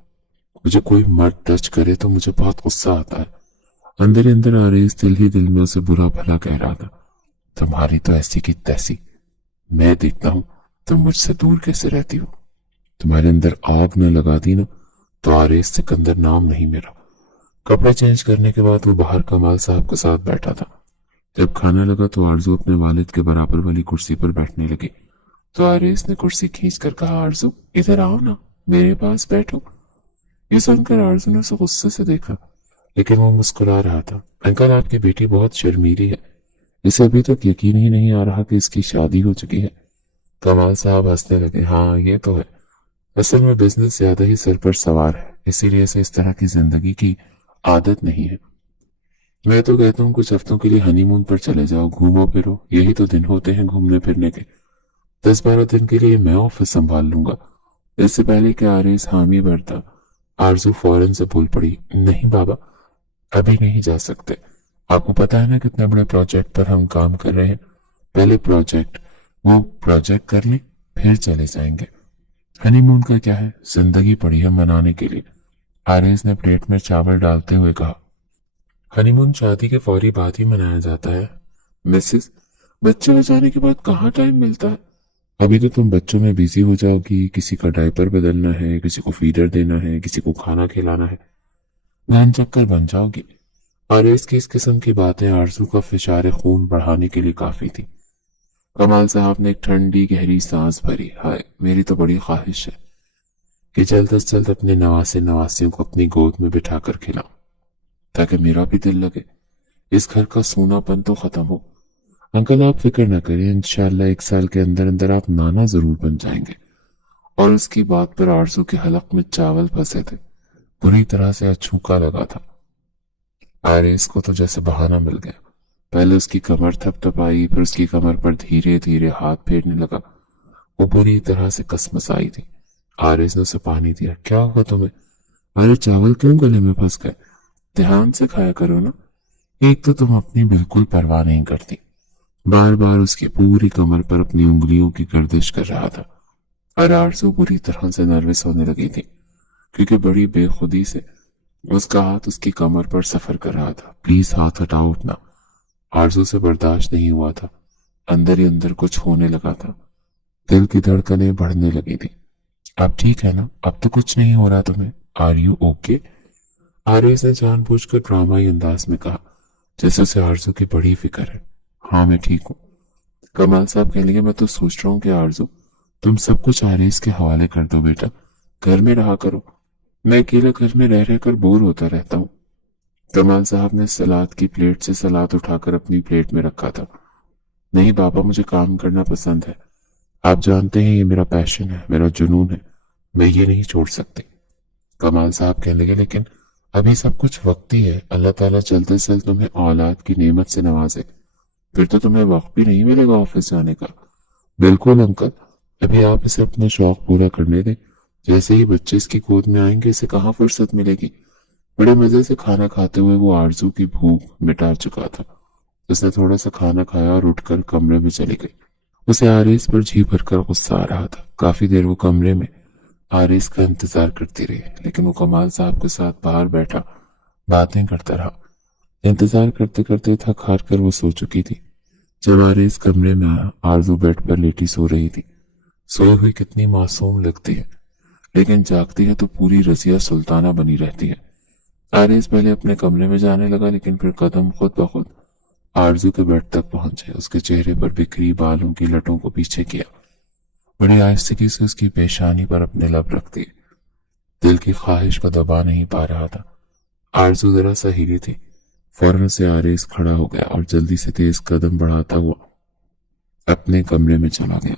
मुझे कोई मर्द टच करे तो मुझे बहुत गुस्सा आता है। अंदर ही अंदर आरेस दिल ही दिल में उसे बुरा भला कह रहा था। तुम्हारी तो ऐसी की तैसी, मैं देखता हूँ तुम मुझसे दूर कैसे रहती हो। तुम्हारे अंदर आग न लगा दी ना तो आरेस सिकंदर नाम नहीं मेरा। कपड़े चेंज करने के बाद वो बाहर कमाल साहब के साथ बैठा था। जब खाना लगा तो आरजू अपने वालिद के बराबर वाली कुर्सी पर बैठने लगी तो आरेस ने कुर्सी खींच कर कहा, आरजू इधर आओ ना, मेरे पास बैठो। ये सुनकर आरजू ने उसे गुस्से से देखा, लेकिन वो मुस्कुरा रहा था। अंकल, आपकी बेटी बहुत शर्मीली है, इसे अभी तक यकीन ही नहीं आ रहा कि इसकी शादी हो चुकी है। कमाल साहब हंसने लगे, हाँ ये तो है, असल में बिजनेस ज्यादा ही सर पर सवार है, इसीलिए इसे इस तरह की जिंदगी की आदत नहीं है। मैं तो कहता हूँ कुछ हफ्तों के लिए हनीमून पर चले जाओ, घूमो फिरो, यही तो दिन होते हैं घूमने फिरने के। 10-12 दिन के लिए मैं ऑफिस संभाल लूंगा। इससे पहले कि आरेस हामी भरता, आरजू फौरन से बोल पड़ी, नहीं बाबा, अभी नहीं जा सकते। आपको पता है ना कितने बड़े प्रोजेक्ट पर हम काम कर रहे हैं। पहले वो प्रोजेक्ट कर लें, फिर चले जाएंगे। हनीमून का क्या है, जिंदगी पड़ी है मनाने के लिए। आरेस ने प्लेट में चावल डालते हुए कहा, हनीमून शादी के फौरी बाद ही मनाया जाता है मिसेस। बच्चे हो जाने के बाद कहाँ टाइम मिलता है। अभी तो तुम बच्चों में बिजी हो जाओगी, किसी का डायपर बदलना है, किसी को फीडर देना है, किसी को खाना खिलाना है, वहन चक्कर बन जाओगी। आरेस की इस किस्म की बातें आरजू का फिशारे खून बढ़ाने के लिए काफी थी। कमाल साहब ने एक ठंडी गहरी सांस भरी। हाय, मेरी तो बड़ी ख्वाहिश है कि जल्द अज जल्द अपने नवासियों को अपनी गोद में बिठाकर खिलाऊं, ताकि मेरा भी दिल लगे, इस घर का सूनापन तो खत्म हो। अंकल, आप फिक्र न करें, इंशाल्लाह 1 साल के अंदर अंदर आप नाना जरूर बन जाएंगे। और उसकी बात पर आरजू के हलक में चावल फंसे थे, बुरी तरह से अछूका लगा था। आरेस को तो जैसे बहाना मिल गया। पहले उसकी कमर थपथपाई, फिर उसकी कमर पर धीरे धीरे हाथ फेरने लगा। वो बुरी तरह से कसमसाई थी। आरेस ने उसे पानी दिया। क्या हुआ तुम्हें? अरे चावल क्यों गले में फंस गए? ध्यान से खाया करो ना। एक तो तुम अपनी बिल्कुल परवाह नहीं करती। बार बार उसकी पूरी कमर पर अपनी उंगलियों की गर्दिश कर रहा था और आरजू बुरी तरह से नर्वस होने लगी थी, क्योंकि बड़ी बेखुदी से उसका हाथ उसकी कमर पर सफर कर रहा था। प्लीज हाथ हटाओ अपना। आरजू से बर्दाश्त नहीं हुआ था। अंदर ही अंदर कुछ होने लगा था। दिल की धड़कनें बढ़ने लगी थी। अब ठीक है ना? अब तो कुछ नहीं हो रहा तुम्हें? Are you okay? आरेस ने जानबूझकर ड्रामाई अंदाज में कहा, जैसे उसे आरजू की बड़ी फिक्र है। हाँ, मैं ठीक हूँ। कमाल साहब कहने लगे, मैं तो सोच रहा हूँ कि आरजू तुम सब कुछ आरेस के हवाले कर दो बेटा, घर में रहा करो। मैं अकेला घर में रह रहकर बोर होता रहता हूँ। कमाल साहब ने सलाद की प्लेट से सलाद उठाकर अपनी प्लेट में रखा था। नहीं बाबा, मुझे काम करना पसंद है। आप जानते हैं ये मेरा पैशन है, मेरा जुनून है, मैं ये नहीं छोड़ सकती। कमाल साहब कहने लगे, लेकिन अभी सब कुछ वक्ती है। अल्लाह ताला जल्द से जल्द तुम्हें औलाद की नेमत से नवाजे, फिर तो तुम्हें वक्त भी नहीं मिलेगा ऑफिस जाने का। बिल्कुल अंकल, अभी आप इसे अपने शौक पूरा करने दें। जैसे ही बच्चे इसकी गोद में आएंगे इसे कहाँ फुर्सत मिलेगी। बड़े मजे से खाना खाते हुए वो आरजू की भूख मिटा चुका था। उसने थोड़ा सा खाना खाया और उठकर कमरे में चली गई। उसे आरेस पर जी भरकर गुस्सा आ रहा था। काफी देर वो कमरे में आरेस का इंतजार करती रही, लेकिन वो कमाल साहब के साथ बाहर बैठा बातें करता रहा। इंतजार करते करते थक हार कर वो सो चुकी थी। जब आरेस कमरे में आया, आरजू बेड पर लेटी सो रही थी। सोई हुई कितनी मासूम लगती है, लेकिन जागती है तो पूरी रजिया सुल्ताना बनी रहती है। आरेस पहले अपने कमरे में जाने लगा, लेकिन फिर कदम खुद ब खुद आरजू के बेड तक पहुंचे। उसके चेहरे पर बिखरी बालों की लटों को पीछे किया। बड़ी आहिस्ते से उसकी पेशानी पर अपने लब रख दिए। दिल की ख्वाहिश को दबा नहीं पा रहा था। आरजू जरा सा हिली थी। फौरन से आरेस खड़ा हो गया और जल्दी से तेज कदम बढ़ाता हुआ अपने कमरे में चला गया।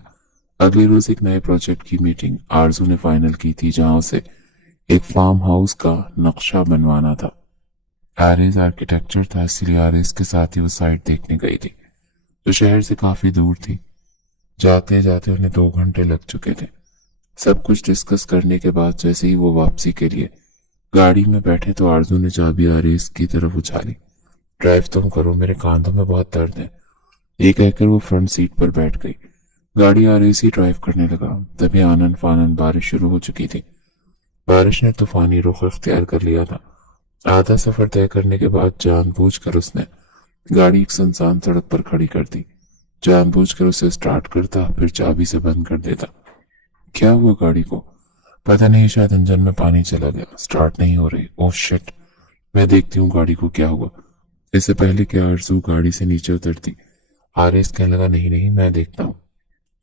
अगले रोज एक नए प्रोजेक्ट की मीटिंग आरजू ने फाइनल की थी, जहां उसे एक फार्म हाउस का नक्शा बनवाना था। आरेस आर्किटेक्चर था, इसलिए आरेस के साथ ही वो साइट देखने गई थी, जो शहर से काफी दूर थी। जाते जाते उन्हें 2 घंटे लग चुके थे। सब कुछ डिस्कस करने के बाद जैसे ही वो वापसी के लिए गाड़ी में बैठे तो आरजू ने चाबी आरेस की तरफ उछाली। ड्राइव तुम करो, मेरे कांधों में बहुत दर्द है। ये कहकर वो फ्रंट सीट पर बैठ गई। गाड़ी आरेस ही ड्राइव करने लगा। तभी आनन फानन बारिश शुरू हो चुकी थी। بارش نے طوفانی رخ اختیار کر لیا تھا۔ آدھا سفر طے کرنے کے بعد جان بوجھ کر اس نے گاڑی ایک سنسان سڑک پر کھڑی کر دی۔ جان بوجھ کر اسے سٹارٹ کرتا، پھر چابی سے بند کر دیتا۔ کیا ہوا گاڑی کو؟ پتہ نہیں، شاید انجن میں پانی چلا گیا، سٹارٹ نہیں ہو رہی۔ اوہ شٹ، میں دیکھتی ہوں گاڑی کو کیا ہوا۔ اس سے پہلے کہ آرزو گاڑی سے نیچے اترتی، آریس کہنے لگا نہیں نہیں میں دیکھتا ہوں۔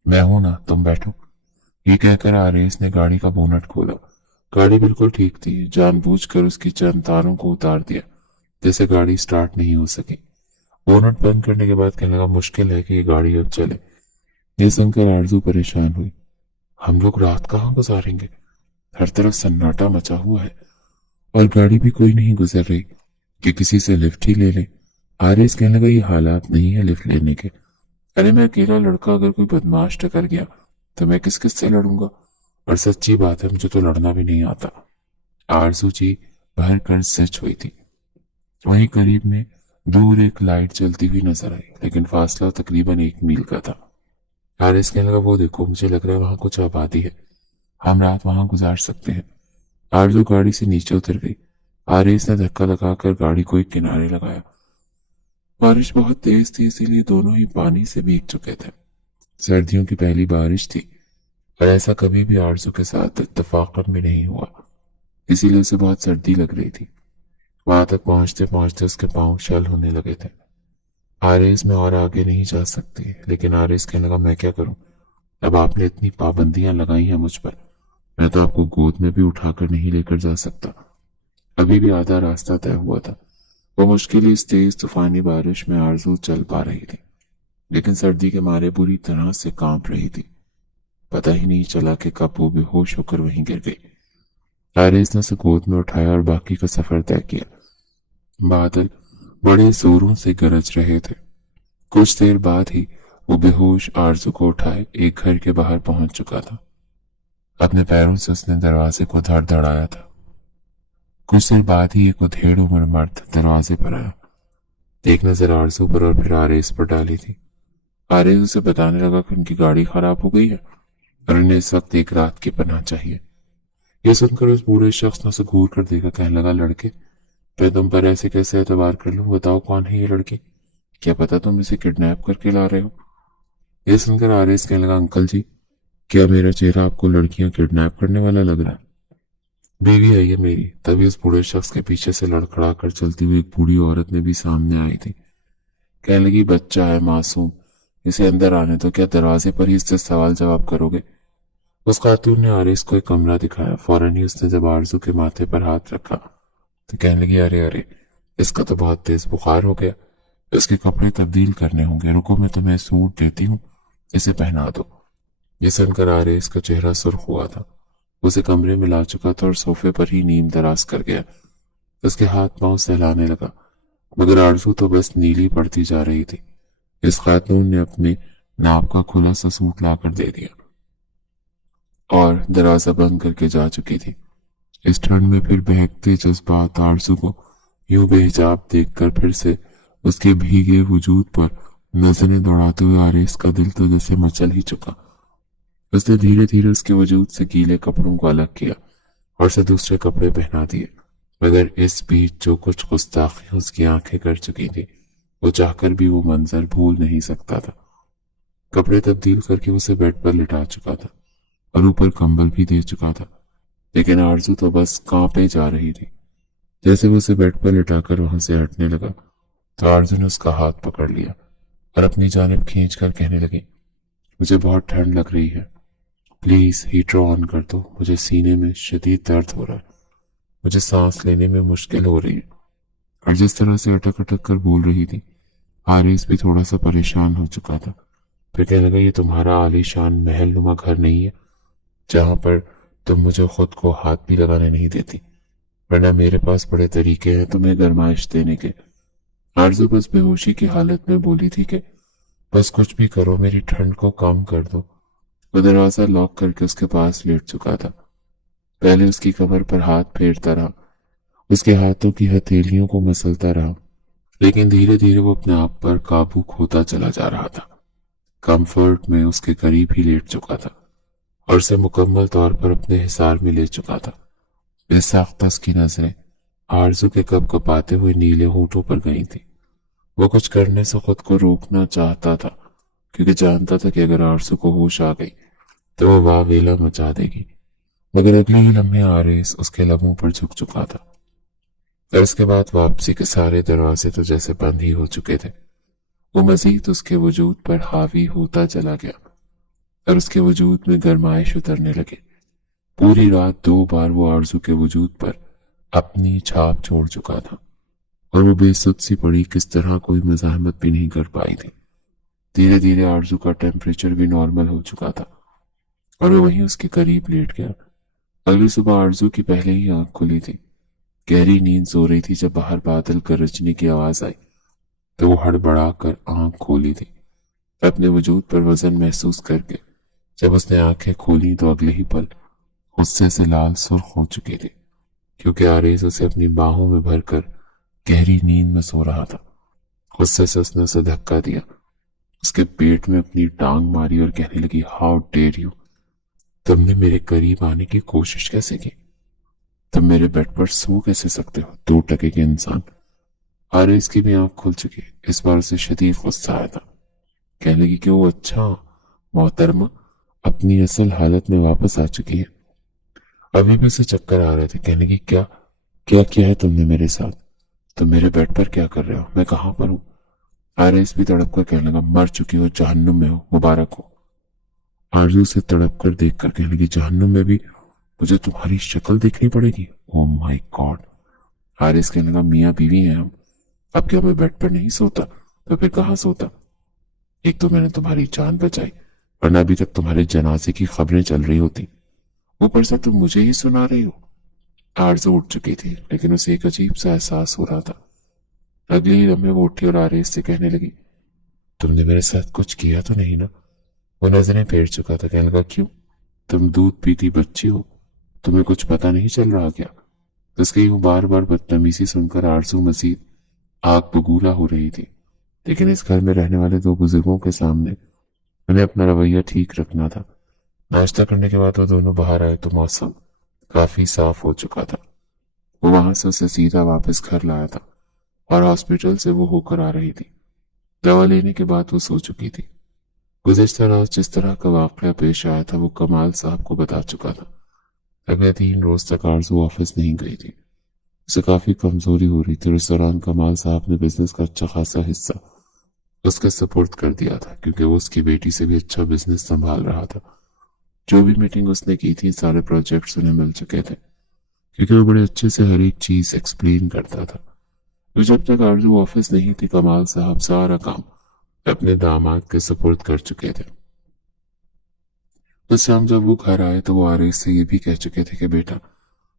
میں ہوں نا، تم بیٹھو۔ یہ کہہ کر آریس نے گاڑی کا بونٹ کھولا۔ گاڑی بالکل ٹھیک تھی۔ جان بوجھ کر اس کی چند تاروں کو اتار دیا جیسے گاڑی سٹارٹ نہیں ہو سکی۔ بونٹ بند کرنے کے بعد کہنے لگا مشکل ہے کہ یہ گاڑی اب چلے۔ یہ سن کر آرزو پریشان ہوئی۔ ہم لوگ رات کہاں گزاریں گے؟ ہر طرف سناٹا مچا ہوا ہے اور گاڑی بھی کوئی نہیں گزر رہی کہ کسی سے لفٹ ہی لے لیں۔ آریس کہنے لگا یہ حالات نہیں ہے لفٹ لینے کے۔ ارے میں اکیلا لڑکا، اگر کوئی بدماش ٹکر گیا تو میں کس سے لڑوں گا؟ اور سچی بات ہے، مجھے تو لڑنا بھی نہیں آتا۔ آرزو جی بھر کر سچ ہوئی تھی۔ وہیں قریب میں دور ایک لائٹ چلتی ہوئی نظر آئی، لیکن فاصلہ تقریباً 1 میل کا تھا۔ آریس کہنے لگا وہ دیکھو، مجھے لگ رہا ہے وہاں کچھ آبادی ہے، ہم رات وہاں گزار سکتے ہیں۔ آرزو گاڑی سے نیچے اتر گئی۔ آریس نے دھکا لگا کر گاڑی کو ایک کنارے لگایا۔ بارش بہت تیز تھی، اسی لیے دونوں ہی پانی سے بھیگ چکے تھے۔ سردیوں کی پہلی بارش تھی اور ایسا کبھی بھی آرزو کے ساتھ اتفاقاً بھی نہیں ہوا، اسی لیے اسے بہت سردی لگ رہی تھی۔ وہاں تک پہنچتے پہنچتے اس کے پاؤں شل ہونے لگے تھے۔ آریس میں اور آگے نہیں جا سکتی، لیکن آریس کہنے لگا میں کیا کروں؟ اب آپ نے اتنی پابندیاں لگائی ہیں مجھ پر، میں تو آپ کو گود میں بھی اٹھا کر نہیں لے کر جا سکتا۔ ابھی بھی آدھا راستہ طے ہوا تھا۔ وہ مشکل اس تیز طوفانی بارش میں آرزو چل پا رہی تھی، لیکن سردی کے مارے بری طرح سے کانپ رہی تھی۔ پتہ ہی نہیں چلا کہ کب وہ بے ہوش ہو کر وہیں گر گئی۔ آریس نے اسے گود میں اٹھایا اور باقی کا سفر طے کیا۔ بادل بڑے زوروں سے گرج رہے تھے۔ کچھ دیر بعد ہی وہ بے ہوش آرزو کو اٹھائے ایک گھر کے باہر پہنچ چکا تھا۔ اپنے پیروں سے اس نے دروازے کو دھڑ دھڑایا تھا۔ کچھ دیر بعد ہی ایک ادھیڑ عمر مرد دروازے پر آیا۔ ایک نظر آرزو پر اور پھر آریس پر ڈالی تھی۔ آریس اسے بتانے لگا کہ ان کی گاڑی خراب ہو گئی ہے اور انہیں اس وقت ایک رات کی پناہ چاہیے۔ یہ سن کر اس بوڑھے شخص نے اسے گھور کر دیکھا، کہنے لگا لڑکے میں تم پر ایسے کیسے اعتبار کر لوں؟ بتاؤ کون ہے یہ لڑکی؟ کیا پتا تم اسے کڈنیپ کر کے لا رہے ہو؟ یہ سن کر آریس کہنے لگا انکل جی، کیا میرا چہرہ آپ کو لڑکیاں کڈنیپ کرنے والا لگ رہا ہے؟ بیوی ہے یہ میری۔ تبھی اس بوڑھے شخص کے پیچھے سے لڑکھڑا کر چلتی ہوئی ایک بوڑھی عورت نے بھی سامنے آئی تھی۔ کہنے لگی بچہ ہے معصوم، اسے اندر آنے تو کیا دروازے پر ہی اس سے سوال جواب کرو گے؟ اس خاتون نے آریس کو ایک کمرہ دکھایا۔ فوراً ہی اس نے جب آرزو کے ماتھے پر ہاتھ رکھا تو کہنے لگی ارے اس کا تو بہت تیز بخار ہو گیا، اس کے کپڑے تبدیل کرنے ہوں گے، رکو میں تمہیں سوٹ دیتی ہوں، اسے پہنا دو۔ یہ سن کر آریس کا چہرہ سرخ ہوا تھا۔ اسے کمرے میں لا چکا تھا اور صوفے پر ہی نیم دراز کر گیا۔ اس کے ہاتھ پاؤں سہلانے لگا، مگر آرزو تو بس نیلی پڑتی جا رہی تھی۔ اس خاتون نے اپنے ناپ کا کھلا سا سوٹ لا کر دے دیا اور دروازہ بند کر کے جا چکی تھی۔ اس ٹھنڈ میں پھر بہکتے جذبات آرزو کو یوں بے حجاب دیکھ کر پھر سے اس کے بھیگے وجود پر نظریں دوڑاتے ہوئے آریس کا دل تو جیسے مچل ہی چکا۔ اس نے دھیرے دھیرے اس کے وجود سے گیلے کپڑوں کو الگ کیا اور اسے دوسرے کپڑے پہنا دیے، مگر اس بیچ جو کچھ گستاخی اس کی آنکھیں کر چکی تھی، وہ چاہ کر بھی وہ منظر بھول نہیں سکتا تھا۔ کپڑے تبدیل کر کے اسے بیڈ پر لٹا چکا تھا اور اوپر کمبل بھی دے چکا تھا، لیکن آرزو تو بس کانپے جا رہی تھی۔ جیسے وہ اسے بیڈ پر لٹا کر وہاں سے ہٹنے لگا تو آرزو نے اس کا ہاتھ پکڑ لیا اور اپنی جانب کھینچ کر کہنے لگی مجھے بہت ٹھنڈ لگ رہی ہے، پلیز ہیٹر آن کر دو، مجھے سینے میں شدید درد ہو رہا ہے، مجھے سانس لینے میں مشکل ہو رہی ہے۔ اور جس طرح سے اٹک اٹک کر بول رہی تھی، آریس بھی تھوڑا سا پریشان ہو چکا تھا۔ پھر کہنے لگا یہ تمہارا عالی شان محل نما گھر نہیں ہے جہاں پر تم مجھے خود کو ہاتھ بھی لگانے نہیں دیتی، ورنہ میرے پاس بڑے طریقے ہیں تمہیں گرمائش دینے کے۔ آرزو بس بے ہوشی کی حالت میں بولی تھی کہ بس کچھ بھی کرو، میری ٹھنڈ کو کم کر دو۔ وہ دروازہ لاک کر کے اس کے پاس لیٹ چکا تھا۔ پہلے اس کی کمر پر ہاتھ پھیرتا رہا، اس کے ہاتھوں کی ہتھیلیوں کو مسلتا رہا، لیکن دھیرے دھیرے وہ اپنے آپ پر قابو کھوتا چلا جا رہا تھا۔ کمفرٹ میں اس کے قریب ہی لیٹ چکا تھا اور اسے مکمل طور پر اپنے حصار میں لے چکا تھا۔ बेसाख्ता उसकी नजरें आरजू के कप कपाते हुए नीले होठों पर गई थी। वो कुछ करने से खुद को रोकना चाहता था, क्योंकि जानता था कि अगर आरजू को होश आ गई तो वो वावेला मचा देगी। मगर अगले ही लम्हे आरिस उसके लबों पर झुक चुका था, और उसके बाद वापसी के सारे दरवाजे तो जैसे बंद ही हो चुके थे। वो मजीद उसके वजूद पर हावी होता चला गया और उसके वजूद में गरमाइश उतरने लगे। पूरी रात 2 बार वो आरजू के वजूद पर अपनी छाप छोड़ चुका था, और वो बेसुध सी पड़ी, किस तरह कोई मज़ाहमत भी नहीं कर पाई थी। धीरे धीरे आरजू का टेम्परेचर भी नॉर्मल हो चुका था और वो वहीं उसके करीब लेट गया। अगली सुबह आरजू की पहले ही आंख खुली थी। गहरी नींद सो रही थी जब बाहर बादल गरजने की आवाज आई तो वो हड़बड़ा कर आंख खोली थी। अपने वजूद पर वजन महसूस करके जब उसने आंखें खोली तो अगले ही पल गुस्से से लाल सुर्ख हो चुकी थी, क्योंकि आरेज उसे अपनी बाहों में भरकर गहरी नींद में सो रहा था। गुस्से से उसने उसे धक्का दिया, उसके पेट में अपनी टांग मारी और कहने लगी, हाउ डेयर यू, तुमने मेरे करीब आने की कोशिश कैसे की? तुम मेरे बेड पर सो कैसे सकते हो, 2 टके के इंसान। आरिस की भी आंख खुल चुकी, इस बार उसे शदीद गुस्सा आया था। कहने लगी कि वो अच्छा, मोहतरमा अपनी असल हालत में वापस आ चुकी है। अभी भी उसे चक्कर आ रहे थे। कहने लगी, क्या क्या किया है तुमने मेरे साथ? तुम मेरे बेड पर क्या कर रहे हो? मैं कहां पर हूं? आरिस भी तड़प कर कहने लगा, मर चुकी हो, जहन्नुम में हो, मुबारक हो। आरजू से तड़प कर देख कर कहने लगी, जहन्नुम में भी मुझे तुम्हारी शक्ल देखनी पड़ेगी? Oh my God. हारिस कहने लगा, मियाँ बीवी हैं हम, अब क्या मैं बेड पर नहीं सोता तो फिर कहाँ सोता? एक तो मैंने तुम्हारी जान बचाई, वरना अभी तक तुम्हारे जनाजे की खबरें चल रही होती, ऊपर से तुम मुझे ही सुना रही हो। आरजू उठ चुकी थी, लेकिन उसे एक अजीब सा एहसास हो रहा था। अगली ही लम्हे वो उठी और आरिस से कहने लगी, तुमने मेरे साथ कुछ किया तो नहीं ना? वो नजरें फेर चुका था। कहने लगा, क्यों? तुम दूध पीती बच्ची हो, तुम्हें कुछ पता नहीं चल रहा क्या? उसकी वो बार बार बदतमीजी सुनकर आरजू मजीद आग बबूला हो रही थी, लेकिन इस घर में रहने वाले 2 बुजुर्गों के सामने उन्हें अपना रवैया ठीक रखना था। नाश्ता करने के बाद वो दोनों बाहर आए तो मौसम काफी साफ हो चुका था। वो वहां से उसे सीधा वापस घर लाया था और हॉस्पिटल से वो होकर आ रही थी। दवा लेने के बाद वो सो चुकी थी। गुज़िश्ता रात जिस तरह का वाकया पेश आया था वो कमाल साहब को बता चुका था। अगले 3 रोज तक आरजू ऑफिस नहीं गई थी। उसे काफी कमजोरी हो रही थी और इस दौरान कमाल साहब ने बिजनेस का अच्छा खासा हिस्सा उसके सपोर्ट कर दिया था, क्योंकि वो उसकी बेटी से भी अच्छा बिजनेस संभाल रहा था। जो भी मीटिंग उसने की थी सारे प्रोजेक्ट्स उन्हें मिल चुके थे, क्योंकि वो बड़े अच्छे से हर एक चीज एक्सप्लेन करता था। तो जब तक आरजू ऑफिस नहीं थी कमाल साहब सारा काम अपने दामाद के सपोर्ट कर चुके थे। उस शाम जब वो घर आए तो वो आरिस से ये भी कह चुके थे कि बेटा,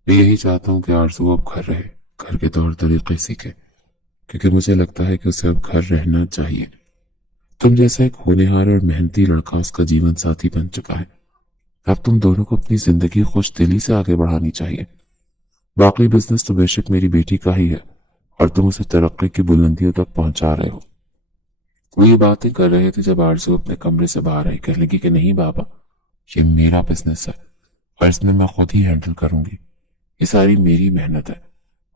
मैं यही चाहता हूँ कि आरजू अब घर रहे, घर के तौर तरीके सीखे, क्योंकि मुझे लगता है कि उसे अब घर रहना चाहिए। तुम जैसा एक होनहार और मेहनती लड़का उसका जीवन साथी बन चुका है। अब तुम दोनों को अपनी जिंदगी खुश दिली से आगे बढ़ानी चाहिए। बाकी बिजनेस तो बेशक मेरी बेटी का ही है और तुम उसे तरक्की की बुलंदियों तक पहुंचा रहे हो। वो ये बातें कर रहे थे जब आरजू अपने कमरे से बाहर आई। कहने लगी कि नहीं बाबा, ये मेरा बिजनेस है और इसमें मैं खुद ही हैंडल करूंगी। ये सारी मेरी मेहनत है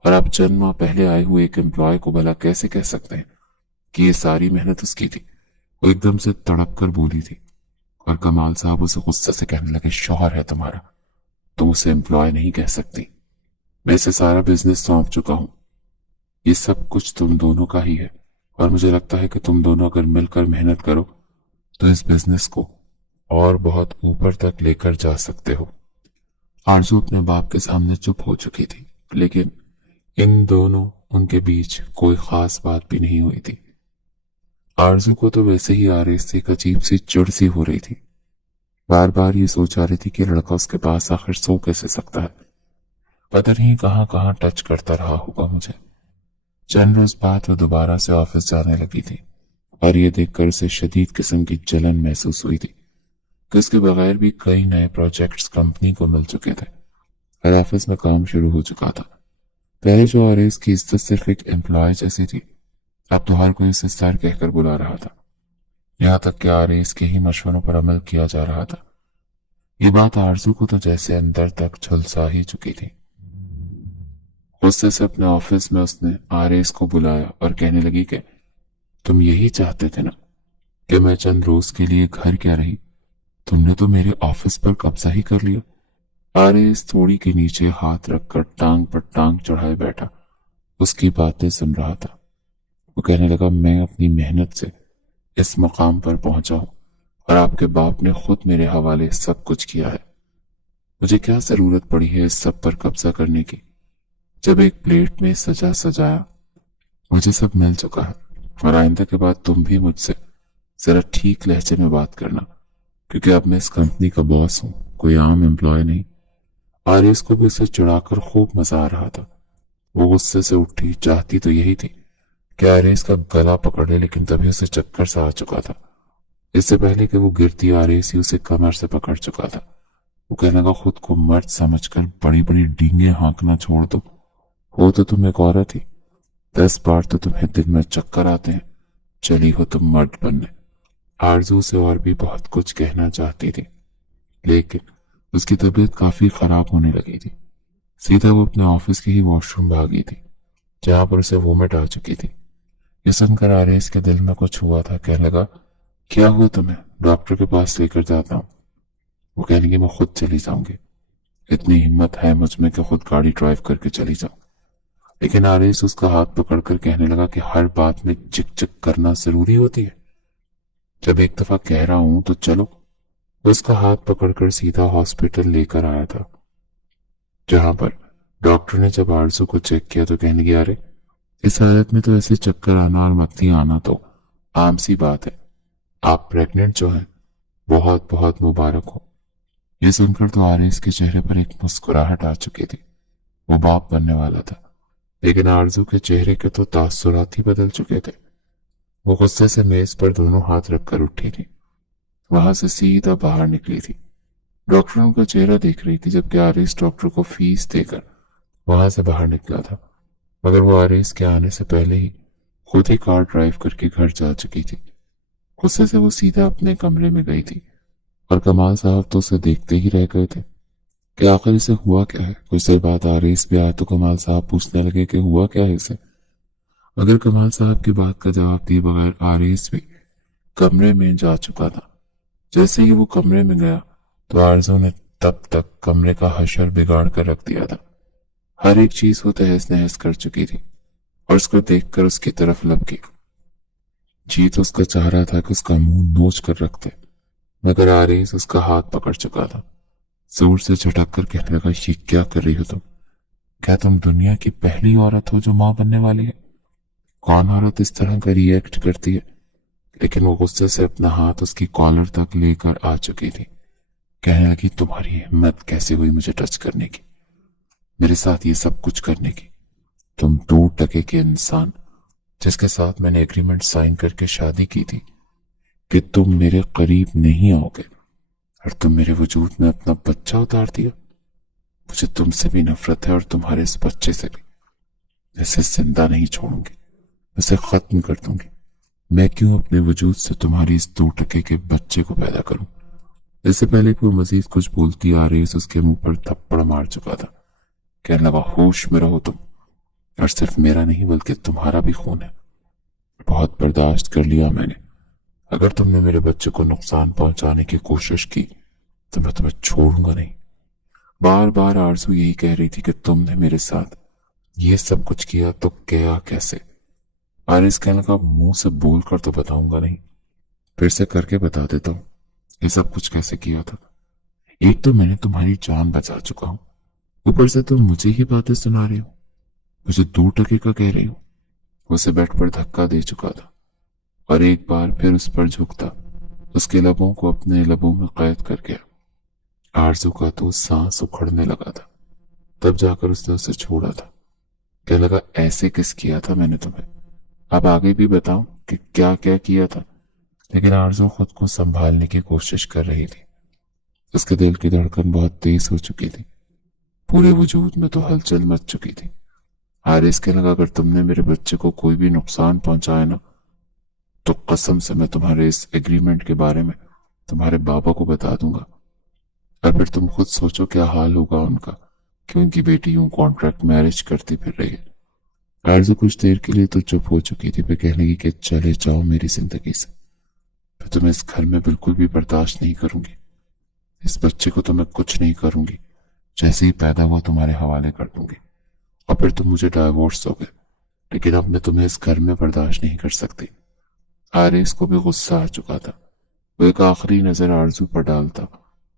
और आप चंद माह पहले आए हुए एक एम्प्लॉय को भला कैसे कह सकते हैं कि ये सारी मेहनत उसकी थी? वो एकदम से तड़प कर बोली थी और कमाल साहब उसे गुस्से से कहने लगे, शौहर है तुम्हारा, तुम उसे एम्प्लॉय नहीं कह सकती। मैं इसे सारा बिजनेस सौंप चुका हूं। ये सब कुछ तुम दोनों का ही है और मुझे लगता है कि तुम दोनों अगर मिलकर मेहनत करो तो इस बिजनेस को और बहुत ऊपर तक लेकर जा सकते हो। आरजू अपने बाप के सामने चुप हो चुकी थी, लेकिन इन दोनों उनके बीच कोई खास बात भी नहीं हुई थी। आरजू को तो वैसे ही आरिस से एक अजीब सी चिढ़ सी हो रही थी। बार बार ये सोचा रही थी कि लड़का उसके पास आखिर सो कैसे सकता है। पता नहीं कहां कहां टच करता रहा होगा मुझे। चंद रोज बाद वो दोबारा से ऑफिस जाने लगी थी और ये देखकर उसे शदीद किस्म की जलन महसूस हुई थी कि उसके बगैर भी कई नए प्रोजेक्ट्स कंपनी को मिल चुके थे और ऑफिस में काम शुरू हो चुका था। पहले जो आरिस की इज्जत सिर्फ एक एम्प्लॉय जैसी थी, अब तो हर कोई उसे सर कहकर बुला रहा था। यहाँ तक कि आरिस के ही मशवरों पर अमल किया जा रहा था। ये बात आरजू को तो जैसे अंदर तक झुलसा ही चुकी थी। गुस्से से अपने ऑफिस में उसने आरएस को बुलाया और कहने लगी कि तुम यही चाहते थे ना कि मैं चंद रोज के लिए घर क्या रही, तुमने तो मेरे ऑफिस पर कब्जा ही कर लिया। आरएस थोड़ी के नीचे हाथ रखकर टांग पर टांग चढ़ाए बैठा उसकी बातें सुन रहा था। वो कहने लगा, मैं अपनी मेहनत से इस मुकाम पर पहुंचा हूं और आपके बाप ने खुद मेरे हवाले सब कुछ किया है। मुझे क्या जरूरत पड़ी है इस सब पर कब्जा करने की, जब एक प्लेट में सजा सजाया मुझे सब मिल चुका है। और आइंदा के बाद तुम भी मुझसे जरा ठीक लहजे में बात करना, क्योंकि अब मैं इस कंपनी का बॉस हूं, कोई आम एम्प्लॉय नहीं। आरिस को भी उसे चिढ़ाकर खूब मजा आ रहा था। वो गुस्से से उठी, चाहती तो यही थी कि आरिस का गला पकड़ ले, लेकिन तभी उसे चक्कर सा आ चुका था। इससे पहले कि वो गिरती आरिस ही उसे कमर से पकड़ चुका था। वो कहने लगा, खुद को मर्द समझकर बड़ी बड़ी डींगे हाँकना छोड़ दो, हो तो तुम एक औरत ही। 10 बार तो तुम्हें दिन में चक्कर आते हैं, चली हो तुम मर्द बनने। आरजू से और भी बहुत कुछ कहना चाहती थी, लेकिन उसकी तबीयत काफी खराब होने लगी थी। सीधा वो अपने ऑफिस के ही वॉशरूम भागी थी, जहां पर उसे वोमिट आ चुकी थी। ये सुनकर आरएस के दिल में कुछ हुआ था। कहने लगा, क्या हुआ तुम्हें, डॉक्टर के पास लेकर जाता हूँ। वो कहने की, मैं खुद चली जाऊंगी, इतनी हिम्मत है मुझ में कि खुद गाड़ी ड्राइव करके चली जाऊं। लेकिन आरएस उसका हाथ पकड़कर कहने लगा कि हर बात में चिक चिक करना जरूरी होती है, जब एक दफा कह रहा हूं तो चलो। उसका हाथ पकड़कर सीधा हॉस्पिटल लेकर आया था, जहां पर डॉक्टर ने जब आरजू को चेक किया तो कहने लगी, अरे इस हालत में तो ऐसे चक्कर आना और मत्ती आना तो आम सी बात है। आप प्रेग्नेंट जो हैं, बहुत बहुत मुबारक हो। ये सुनकर तो आरएस के चेहरे पर एक मुस्कुराहट आ चुकी थी। वो बाप बनने वाला था, लेकिन आरजू के चेहरे के तो तासुरात ही बदल चुके थे। वो गुस्से से मेज पर दोनों हाथ रखकर उठी थी, वहां से सीधा बाहर निकली थी। डॉक्टरों का चेहरा देख रही थी, जबकि आरएस डॉक्टर को फीस देकर वहां से बाहर निकला था। मगर वो आरएस के आने से पहले ही खुद ही कार ड्राइव करके घर जा चुकी थी। गुस्से से वो सीधा अपने कमरे में गई थी, और कमाल साहब तो उसे देखते ही रह गए थे कि आखिर इसे हुआ क्या है। कुछ देर बाद आरएस भी आया तो कमाल साहब पूछने लगे कि हुआ क्या है इसे। मगर कमाल साहब की बात का जवाब दिए बगैर आरएस भी कमरे में जा चुका था। जैसे ही वो कमरे में गया तो आरजू ने तब तक कमरे का हशर बिगाड़ कर रख दिया था। हर एक चीज वो तहस नहस कर चुकी थी, और उसको देखकर उसकी तरफ लपकी। जी तो उसका चाह रहा था कि उसका मुंह नोच कर रखते, मगर आरएस उसका हाथ पकड़ चुका था। जोर से झटक कर कहने लगा, ये क्या कर रही हो तुम? क्या तुम दुनिया की पहली औरत हो जो मां बनने वाली है? कौन औरत इस तरह का रिएक्ट करती है? लेकिन वो गुस्से से अपना हाथ उसकी कॉलर तक लेकर आ चुकी थी। कहने लगी, तुम्हारी हिम्मत कैसे हुई मुझे टच करने की, मेरे साथ ये सब कुछ करने की? तुम 2% के इंसान, जिसके साथ मैंने एग्रीमेंट साइन करके शादी की थी कि तुम मेरे करीब नहीं आओगे, और तुम मेरे वजूद में अपना बच्चा उतार दिया। मुझे तुमसे भी नफरत है और तुम्हारे इस बच्चे से भी। इसे जिंदा नहीं छोड़ूंगी, इसे खत्म कर दूंगी। मैं क्यों अपने वजूद से तुम्हारी इस 2% के बच्चे को पैदा करूं? इससे पहले कि वो मजीद कुछ बोलती आरएस उसके मुंह पर थप्पड़ मार चुका था। कहने लगा, होश में रहो तुम, और सिर्फ मेरा नहीं बल्कि तुम्हारा भी खून है। बहुत बर्दाश्त कर लिया मैंने। अगर तुमने मेरे बच्चे को नुकसान पहुंचाने की कोशिश की तो मैं तुम्हें छोड़ूंगा नहीं। बार बार आरजू यही कह रही थी कि तुमने मेरे साथ ये सब कुछ किया तो क्या कैसे? आरएस कहने लगा, मुंह से बोल कर तो बताऊंगा नहीं, फिर से करके बता देता हूं ये सब कुछ कैसे किया था। एक तो मैंने तुम्हारी जान बचा चुका हूं, ऊपर से तुम मुझे ही बातें सुना रही हो, मुझे 2% का कह रही हो। उसे बेड पर धक्का दे चुका था, और एक बार फिर उस पर झुकता, उसके लबों को अपने लबों में कैद कर गया। आरजू का तो सांस उखड़ने लगा था, तब जाकर उसने उसे छोड़ा था। कहने लगा, ऐसे किस किया था मैंने तुम्हें? अब आगे भी बताऊं कि क्या क्या किया था? लेकिन आरजू खुद को संभालने की कोशिश कर रही थी। उसके दिल की धड़कन बहुत तेज हो चुकी थी, पूरे वजूद में तो हलचल मच चुकी थी। आरएस कहने लगा, अगर तुमने मेरे बच्चे को कोई भी नुकसान पहुंचाया ना, तो कसम से मैं तुम्हारे इस एग्रीमेंट के बारे में तुम्हारे बाबा को बता दूंगा, और फिर तुम खुद सोचो क्या हाल होगा उनका कि उनकी बेटी यूं कॉन्ट्रैक्ट मैरिज करती फिर रही है। आरज़ू कुछ देर के लिए तो चुप हो चुकी थी, फिर कहने लगी कि चले जाओ मेरी जिंदगी से, फिर तुम्हें इस घर में बिल्कुल भी बर्दाश्त नहीं करूंगी। इस बच्चे को तो मैं कुछ नहीं करूंगी, जैसे ही पैदा हुआ तुम्हारे हवाले कर दूंगी और फिर तुम मुझे डाइवोर्स दोगे, लेकिन अब मैं तुम्हें इस घर में बर्दाश्त नहीं कर सकती। आरिस को भी गुस्सा आ चुका था। वो एक आखिरी नजर आरजू पर डालता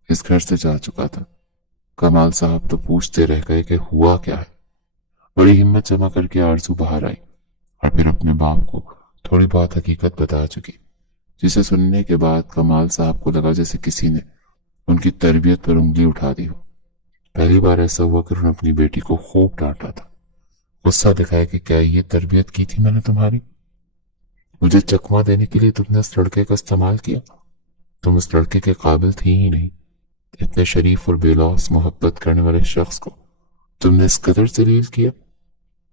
इस घर से जा चुका था। कमाल साहब तो पूछते रह गए कि हुआ क्या है। बड़ी हिम्मत जमा करके आरजू बाहर आई और फिर अपने बाप को थोड़ी बहुत हकीकत बता चुकी, जिसे सुनने के बाद कमाल साहब को लगा जैसे किसी ने उनकी तरबियत पर उंगली उठा दी हो। पहली बार ऐसा हुआ कि उन्होंने अपनी बेटी को खूब डांटा था, गुस्सा दिखाया कि क्या ये तरबियत की थी मैंने तुम्हारी? मुझे चकमा देने के लिए तुमने उस लड़के का इस्तेमाल किया। तुम उस लड़के के काबिल थी ही नहीं। इतने शरीफ और बेलौस मोहब्बत करने वाले शख्स को तुमने इस कदर जलील किया।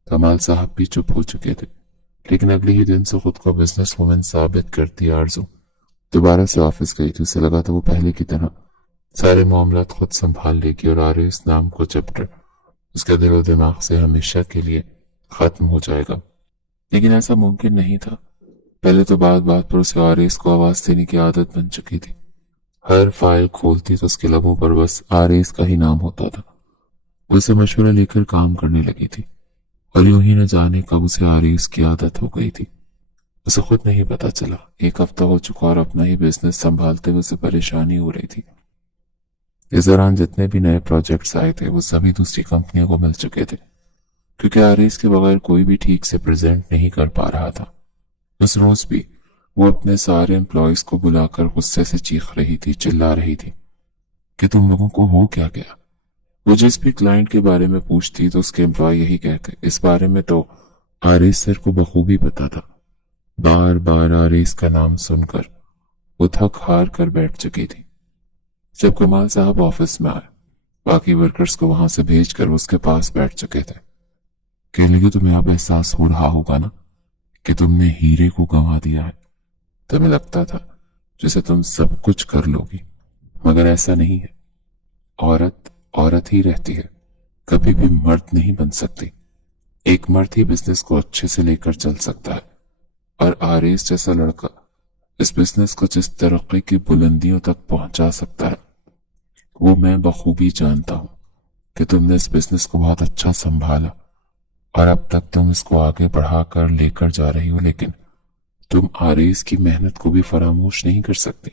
कमाल साहब भी चुप हो चुके थे, लेकिन अगले ही दिन से खुद को बिजनेस वुमेन साबित करती आरजू दोबारा से ऑफिस गई थी। उसे लगा था वो पहले की तरह सारे मामलात खुद संभाल लेगी और आरिस नाम को चैप्टर उसके दिलो दिमाग से हमेशा के लिए खत्म हो जाएगा। लेकिन ऐसा मुमकिन नहीं था। पहले तो बात बात पर उसे आरिस को आवाज देने की आदत बन चुकी थी। हर फाइल खोलती तो उसके लबों पर बस आरिस का ही नाम होता था। उसे मशवरा लेकर काम करने लगी थी और यूं ही न जाने कब उसे आरिस की आदत हो गई थी। उसे खुद नहीं पता चला। एक हफ्ता हो चुका और अपना ही बिजनेस संभालते हुए उसे परेशानी हो रही थी। इस दौरान जितने भी नए प्रोजेक्ट्स आए थे वो सभी दूसरी कंपनियों को मिल चुके थे, क्योंकि आरिस के बगैर कोई भी ठीक से प्रेजेंट नहीं कर पा रहा था। उस रोज भी वो अपने सारे एम्प्लॉयज को बुलाकर गुस्से से चीख रही थी, चिल्ला रही थी कि तुम लोगों को हो क्या गया। वो जिस भी क्लाइंट के बारे में पूछती तो उसके एम्प्लॉय यही कहते। इस बारे में तो आरिस सर को बखूबी पता था। बार बार आरिस का नाम सुनकर वो थक हार कर बैठ चुकी थी। जब कमाल साहब ऑफिस में आए, बाकी वर्कर्स को वहां से भेजकर वो उसके पास बैठ चुके थे। कहने लगी तुम्हें अब एहसास हो रहा होगा ना कि तुमने हीरे को गंवा दिया है। तुम्हें लगता था जैसे तुम सब कुछ कर लोगी, मगर ऐसा नहीं है। औरत औरत ही रहती है, कभी भी मर्द नहीं बन सकती। एक मर्द ही बिजनेस को अच्छे से लेकर चल सकता है, और आरिस जैसा लड़का इस बिजनेस को जिस तरक्की की बुलंदियों तक पहुंचा सकता है वो मैं बखूबी जानता हूं कि तुमने इस बिजनेस को बहुत अच्छा संभाला और अब तक तुम इसको आगे बढ़ाकर लेकर जा रही हो, लेकिन तुम आरिस की मेहनत को भी फरामोश नहीं कर सकती।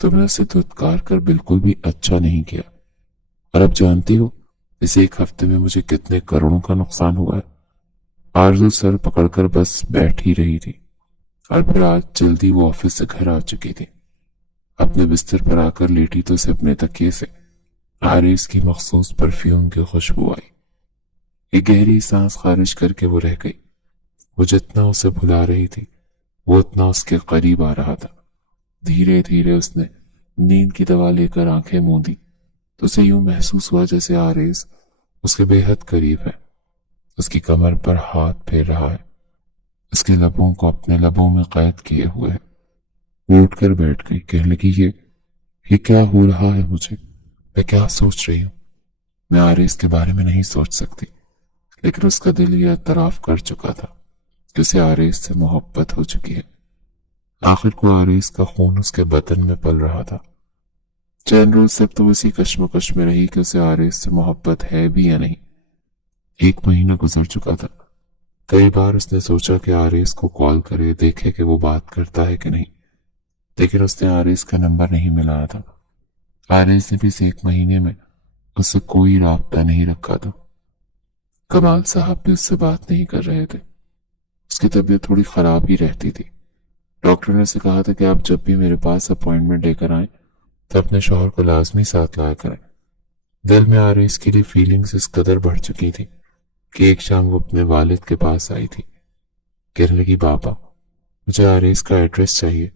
तुमने उसे धुतकार कर बिल्कुल भी अच्छा नहीं किया, और अब जानती हो इस एक हफ्ते में मुझे कितने करोड़ों का नुकसान हुआ है। आरजू सर पकड़कर बस बैठ ही रही थी, और फिर आज जल्दी वो ऑफिस से घर आ चुकी थी। अपने बिस्तर पर आकर लेटी तो उसे अपने तकिए से आरिस की मखसूस परफ्यूम की खुशबू आई। एक गहरी सांस खारिज करके वो रह गई। वो जितना उसे भुला रही थी वो उतना उसके करीब आ रहा था। धीरे धीरे उसने नींद की दवा लेकर आंखें मूंदी तो उसे यूं महसूस हुआ जैसे आरिस उसके बेहद करीब है, उसकी कमर पर हाथ फेर रहा है, उसके लबों को अपने लबों में कैद किए हुए है। वो उठकर बैठ गई। कहने लगी ये क्या हो रहा है मुझे? मैं क्या सोच रही हूँ? मैं आरिस के बारे में नहीं सोच सकती, लेकिन उसका दिल ये एतराफ कर चुका था कि उसे आरिस से मोहब्बत हो चुकी है। आखिर को आरिस का खून उसके बदन में पल रहा था। चैन रोज से तो उसी कश्मकश में रही कि उसे आरिस से मोहब्बत है भी या नहीं। 1 महीना गुजर चुका था। कई बार उसने सोचा कि आरिस को कॉल करे, देखे कि वो बात करता है कि नहीं, लेकिन उसने आरिस का नंबर नहीं मिलाया था। आरिस ने भी इस 1 महीने में उससे कोई राब्ता नहीं रखा था। कमाल साहब भी उससे बात नहीं कर रहे थे। उसकी तबीयत थोड़ी खराब ही रहती थी। डॉक्टर ने उसे कहा था कि आप जब भी मेरे पास अपॉइंटमेंट लेकर आए तो अपने शौहर को लाजमी साथ लाया करें। दिल में आरिस के लिए फीलिंग्स इस कदर बढ़ चुकी थी कि एक शाम वो अपने वालिद के पास आई थी। कहने लगी बाबा मुझे आरिस का एड्रेस चाहिए।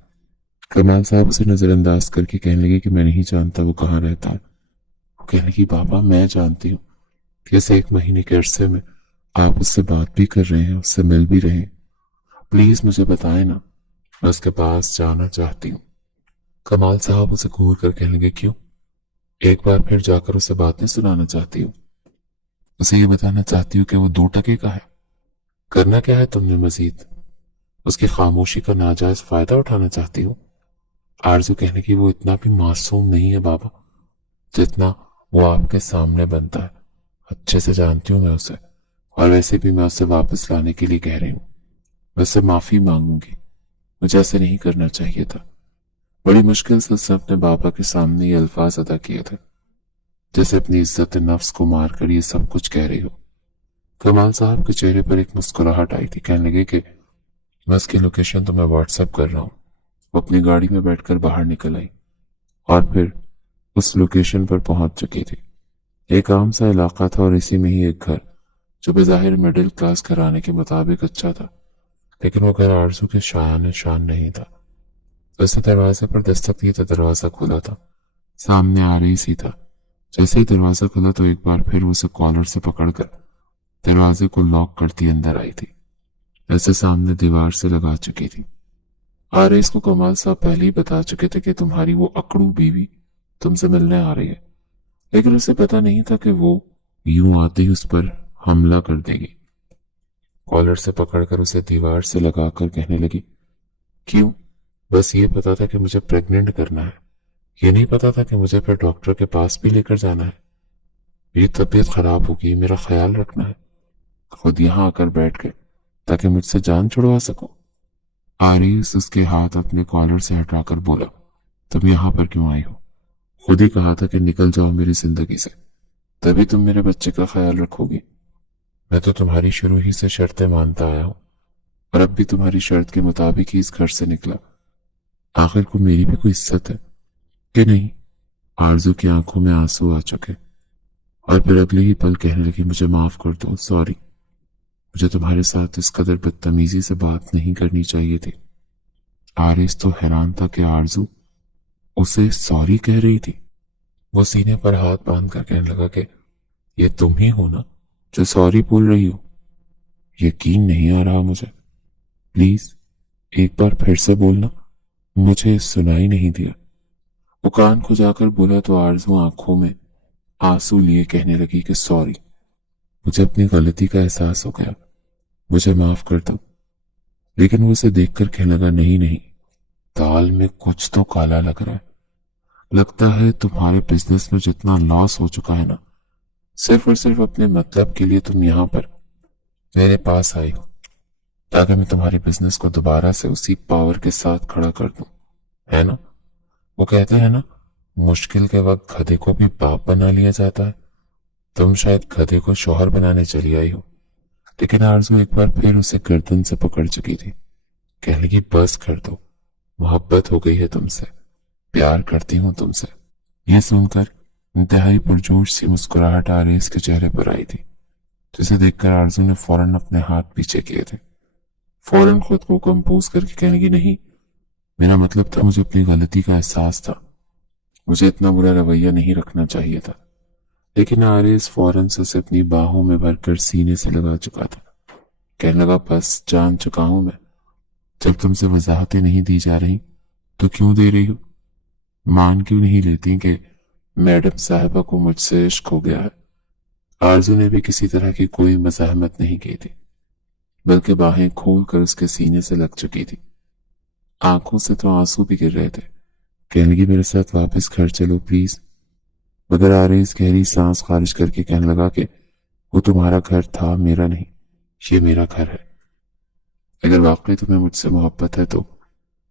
कमाल साहब उसे नजरअंदाज करके कहने लगे कि मैं नहीं जानता वो कहाँ रहता है। वो कहने लगी बाबा मैं जानती हूँ कि इस 1 महीने के अरसे में आप उससे बात भी कर रहे हैं, उससे मिल भी रहे हैं। प्लीज मुझे बताएं ना, मैं उसके पास जाना चाहती हूँ। कमाल साहब उसे घूर कर कहने लगे क्यों? एक बार फिर जाकर उसे बातें सुनाना चाहती हूँ? उसे ये बताना चाहती हूँ कि वो 2 टके का है। करना क्या है तुमने मजीद? उसकी खामोशी का नाजायज फायदा उठाना चाहती हूँ? आरजू कहने की वो इतना भी मासूम नहीं है बाबा जितना वो आपके सामने बनता है। अच्छे से जानती हूँ मैं उसे, और वैसे भी मैं उसे वापस लाने के लिए कह रही हूँ। मैं उससे माफी मांगूंगी, मुझे ऐसे नहीं करना चाहिए था। बड़ी मुश्किल से उसने अपने बाबा के सामने ये अल्फाज अदा किए थे, जैसे अपनी इज्जत नफ्स को मारकर ये सब कुछ कह रही हो। कमाल साहब के चेहरे पर एक मुस्कुराहट आई थी। कहने लगे कि मैं उसकी लोकेशन तुम्हें व्हाट्सएप कर रहा हूँ। वो अपनी गाड़ी में बैठकर बाहर निकल आई और फिर उस लोकेशन पर पहुंच चुकी थी। एक आम सा इलाका था और इसी में ही एक घर, जो बेजाहिर मिडिल क्लास घराने के मुताबिक अच्छा था, लेकिन वो घर आरजू के शायान शान नहीं था। उसने दरवाजे पर दस्तक दी तो दरवाजा खुला था। सामने आ रही सी था। जैसे ही दरवाजा खुला तो एक बार फिर उसे कॉलर से पकड़कर दरवाजे को लॉक करती अंदर आई थी। ऐसे सामने दीवार से लगा चुकी थी। आरएस को कमाल साहब पहले ही बता चुके थे कि तुम्हारी वो अकड़ू बीवी तुमसे मिलने आ रही है, लेकिन उसे पता नहीं था कि वो यूं आते ही उस पर हमला कर देगी। कॉलर से पकड़कर उसे दीवार से लगाकर कहने लगी, क्यों? बस ये पता था कि मुझे प्रेग्नेंट करना है, ये नहीं पता था कि मुझे फिर डॉक्टर के पास भी लेकर जाना है। मेरी तबीयत खराब होगी, मेरा ख्याल रखना है। खुद यहां आकर बैठ गए ताकि मुझसे जान छुड़वा सको। आरिस उसके हाथ अपने कॉलर से हटाकर बोला, तुम यहां पर क्यों आई हो? खुद ही कहा था कि निकल जाओ मेरी जिंदगी से, तभी तुम मेरे बच्चे का ख्याल रखोगी। मैं तो तुम्हारी शुरू ही से शर्तें मानता आया हूं, और अब भी तुम्हारी शर्त के मुताबिक ही इस घर से निकला। आखिर को मेरी भी कोई इज्जत है कि नहीं? आरजू की आंखों में आंसू आ चुके और फिर अगले ही पल कहने लगी, मुझे माफ कर दो, सॉरी। मुझे तुम्हारे साथ इस कदर बदतमीजी से बात नहीं करनी चाहिए थी। आरिस तो हैरान था कि आरजू उसे सॉरी कह रही थी। वो सीने पर हाथ बांध कर कहने लगा कि ये तुम ही हो ना जो सॉरी बोल रही हो? यकीन नहीं आ रहा मुझे, प्लीज एक बार फिर से बोलना, मुझे सुनाई नहीं दिया। वो कान खुजाकर बोला तो आरजू आंखों में आंसू लिए कहने लगी कि सॉरी, मुझे अपनी गलती का एहसास हो गया, मुझे माफ कर दो। लेकिन वो उसे देखकर कहने लगा, नहीं नहीं, दाल में कुछ तो काला लग रहा है। लगता है तुम्हारे बिजनेस में जितना लॉस हो चुका है ना, सिर्फ और सिर्फ अपने मतलब के लिए तुम यहां पर मेरे पास आई हो ताकि मैं तुम्हारी बिजनेस को दोबारा से उसी पावर के साथ खड़ा कर दूं, है ना? वो कहते हैं ना, मुश्किल के वक्त गधे को भी बाप बना लिया जाता है। तुम शायद गधे को शौहर बनाने चली आई हो। लेकिन आरजू एक बार फिर उसे गर्दन से पकड़ चुकी थी। कहने लगी, बस कर दो, मोहब्बत हो गई है तुमसे, प्यार करती हूं तुमसे। यह सुनकर इंतहाई पुरजोश सी मुस्कुराहट आरएस के चेहरे पर आई थी, जिसे देखकर आरजू ने फौरन अपने हाथ पीछे किए थे। फौरन खुद को कंपोज करके कहने की, नहीं, मेरा मतलब था, मुझे अपनी गलती का एहसास था, मुझे इतना बुरा रवैया नहीं रखना चाहिए था। लेकिन आरएस फौरन से उसे अपनी बाहों में भरकर सीने से लगा चुका था। कहने लगा, बस जान चुका हूं मैं, जब तुमसे वजाहतें नहीं दी जा रही तो क्यों दे रही हो? मान क्यों नहीं लेती कि मैडम साहिबा को मुझसे इश्क हो गया है? आरजू ने भी किसी तरह की कोई मज़ाहमत नहीं की थी, बल्कि बाहें खोलकर उसके सीने से लग चुकी थी। आंखों से तो आंसू भी गिर रहे थे। कहने लगी, मेरे साथ वापस घर चलो प्लीज। मगर आरएस गहरी सांस खारिज करके कहने लगा कि वो तुम्हारा घर था, मेरा नहीं, ये मेरा घर है। अगर वाकई तुम्हें मुझसे मोहब्बत है तो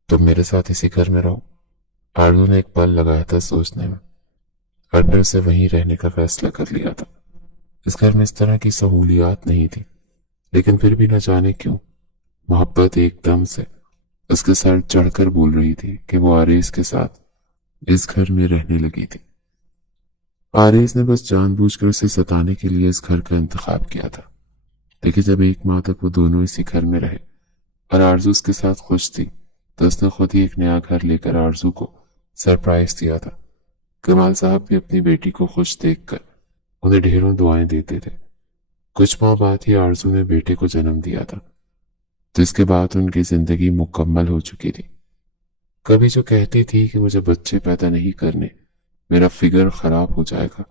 तुम मेरे साथ इसी घर में रहो। आरजू ने एक पल लगाया था सोचने में, और फिर उसे वहीं रहने का फैसला कर लिया था। इस घर में इस तरह की सहूलियात नहीं थी, लेकिन फिर भी न जाने क्यों मोहब्बत एकदम से उसके सर चढ़कर बोल रही थी कि वो आरएस के साथ इस घर में रहने लगी थी। आरएस ने बस जानबूझकर उसे सताने के लिए इस घर का इंतखाब किया था। लेकिन जब 1 माह तक वो दोनों इसी घर में रहे और आरजू उसके साथ खुश थी, तो उसने खुद ही एक नया घर लेकर आरजू को सरप्राइज दिया था। कमाल साहब भी अपनी बेटी को खुश देखकर उन्हें ढेरों दुआएं देते थे। कुछ माह बाद ही आरजू ने बेटे को जन्म दिया था, जिसके बाद उनकी जिंदगी मुकम्मल हो चुकी थी। कभी जो कहती थी कि मुझे बच्चे पैदा नहीं करने, मेरा फिगर खराब हो जाएगा,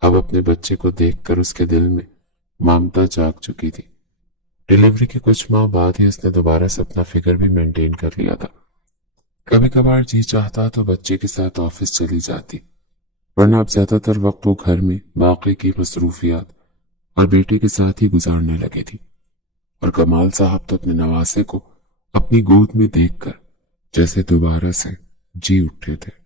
اب اپنے بچے کو دیکھ کر اس کے دل میں ممتا جاگ چکی تھی۔ ڈیلیوری کے کچھ ماہ بعد ہی اس نے دوبارہ سے اپنا فگر بھی مینٹین کر لیا تھا۔ کبھی کبھار جی چاہتا تو بچے کے ساتھ آفس چلی جاتی، ورنہ اب زیادہ تر وقت وہ گھر میں باقی کی مصروفیات اور بیٹے کے ساتھ ہی گزارنے لگی تھی۔ اور کمال صاحب تو اپنے نواسے کو اپنی گود میں دیکھ کر جیسے دوبارہ سے جی اٹھے تھے۔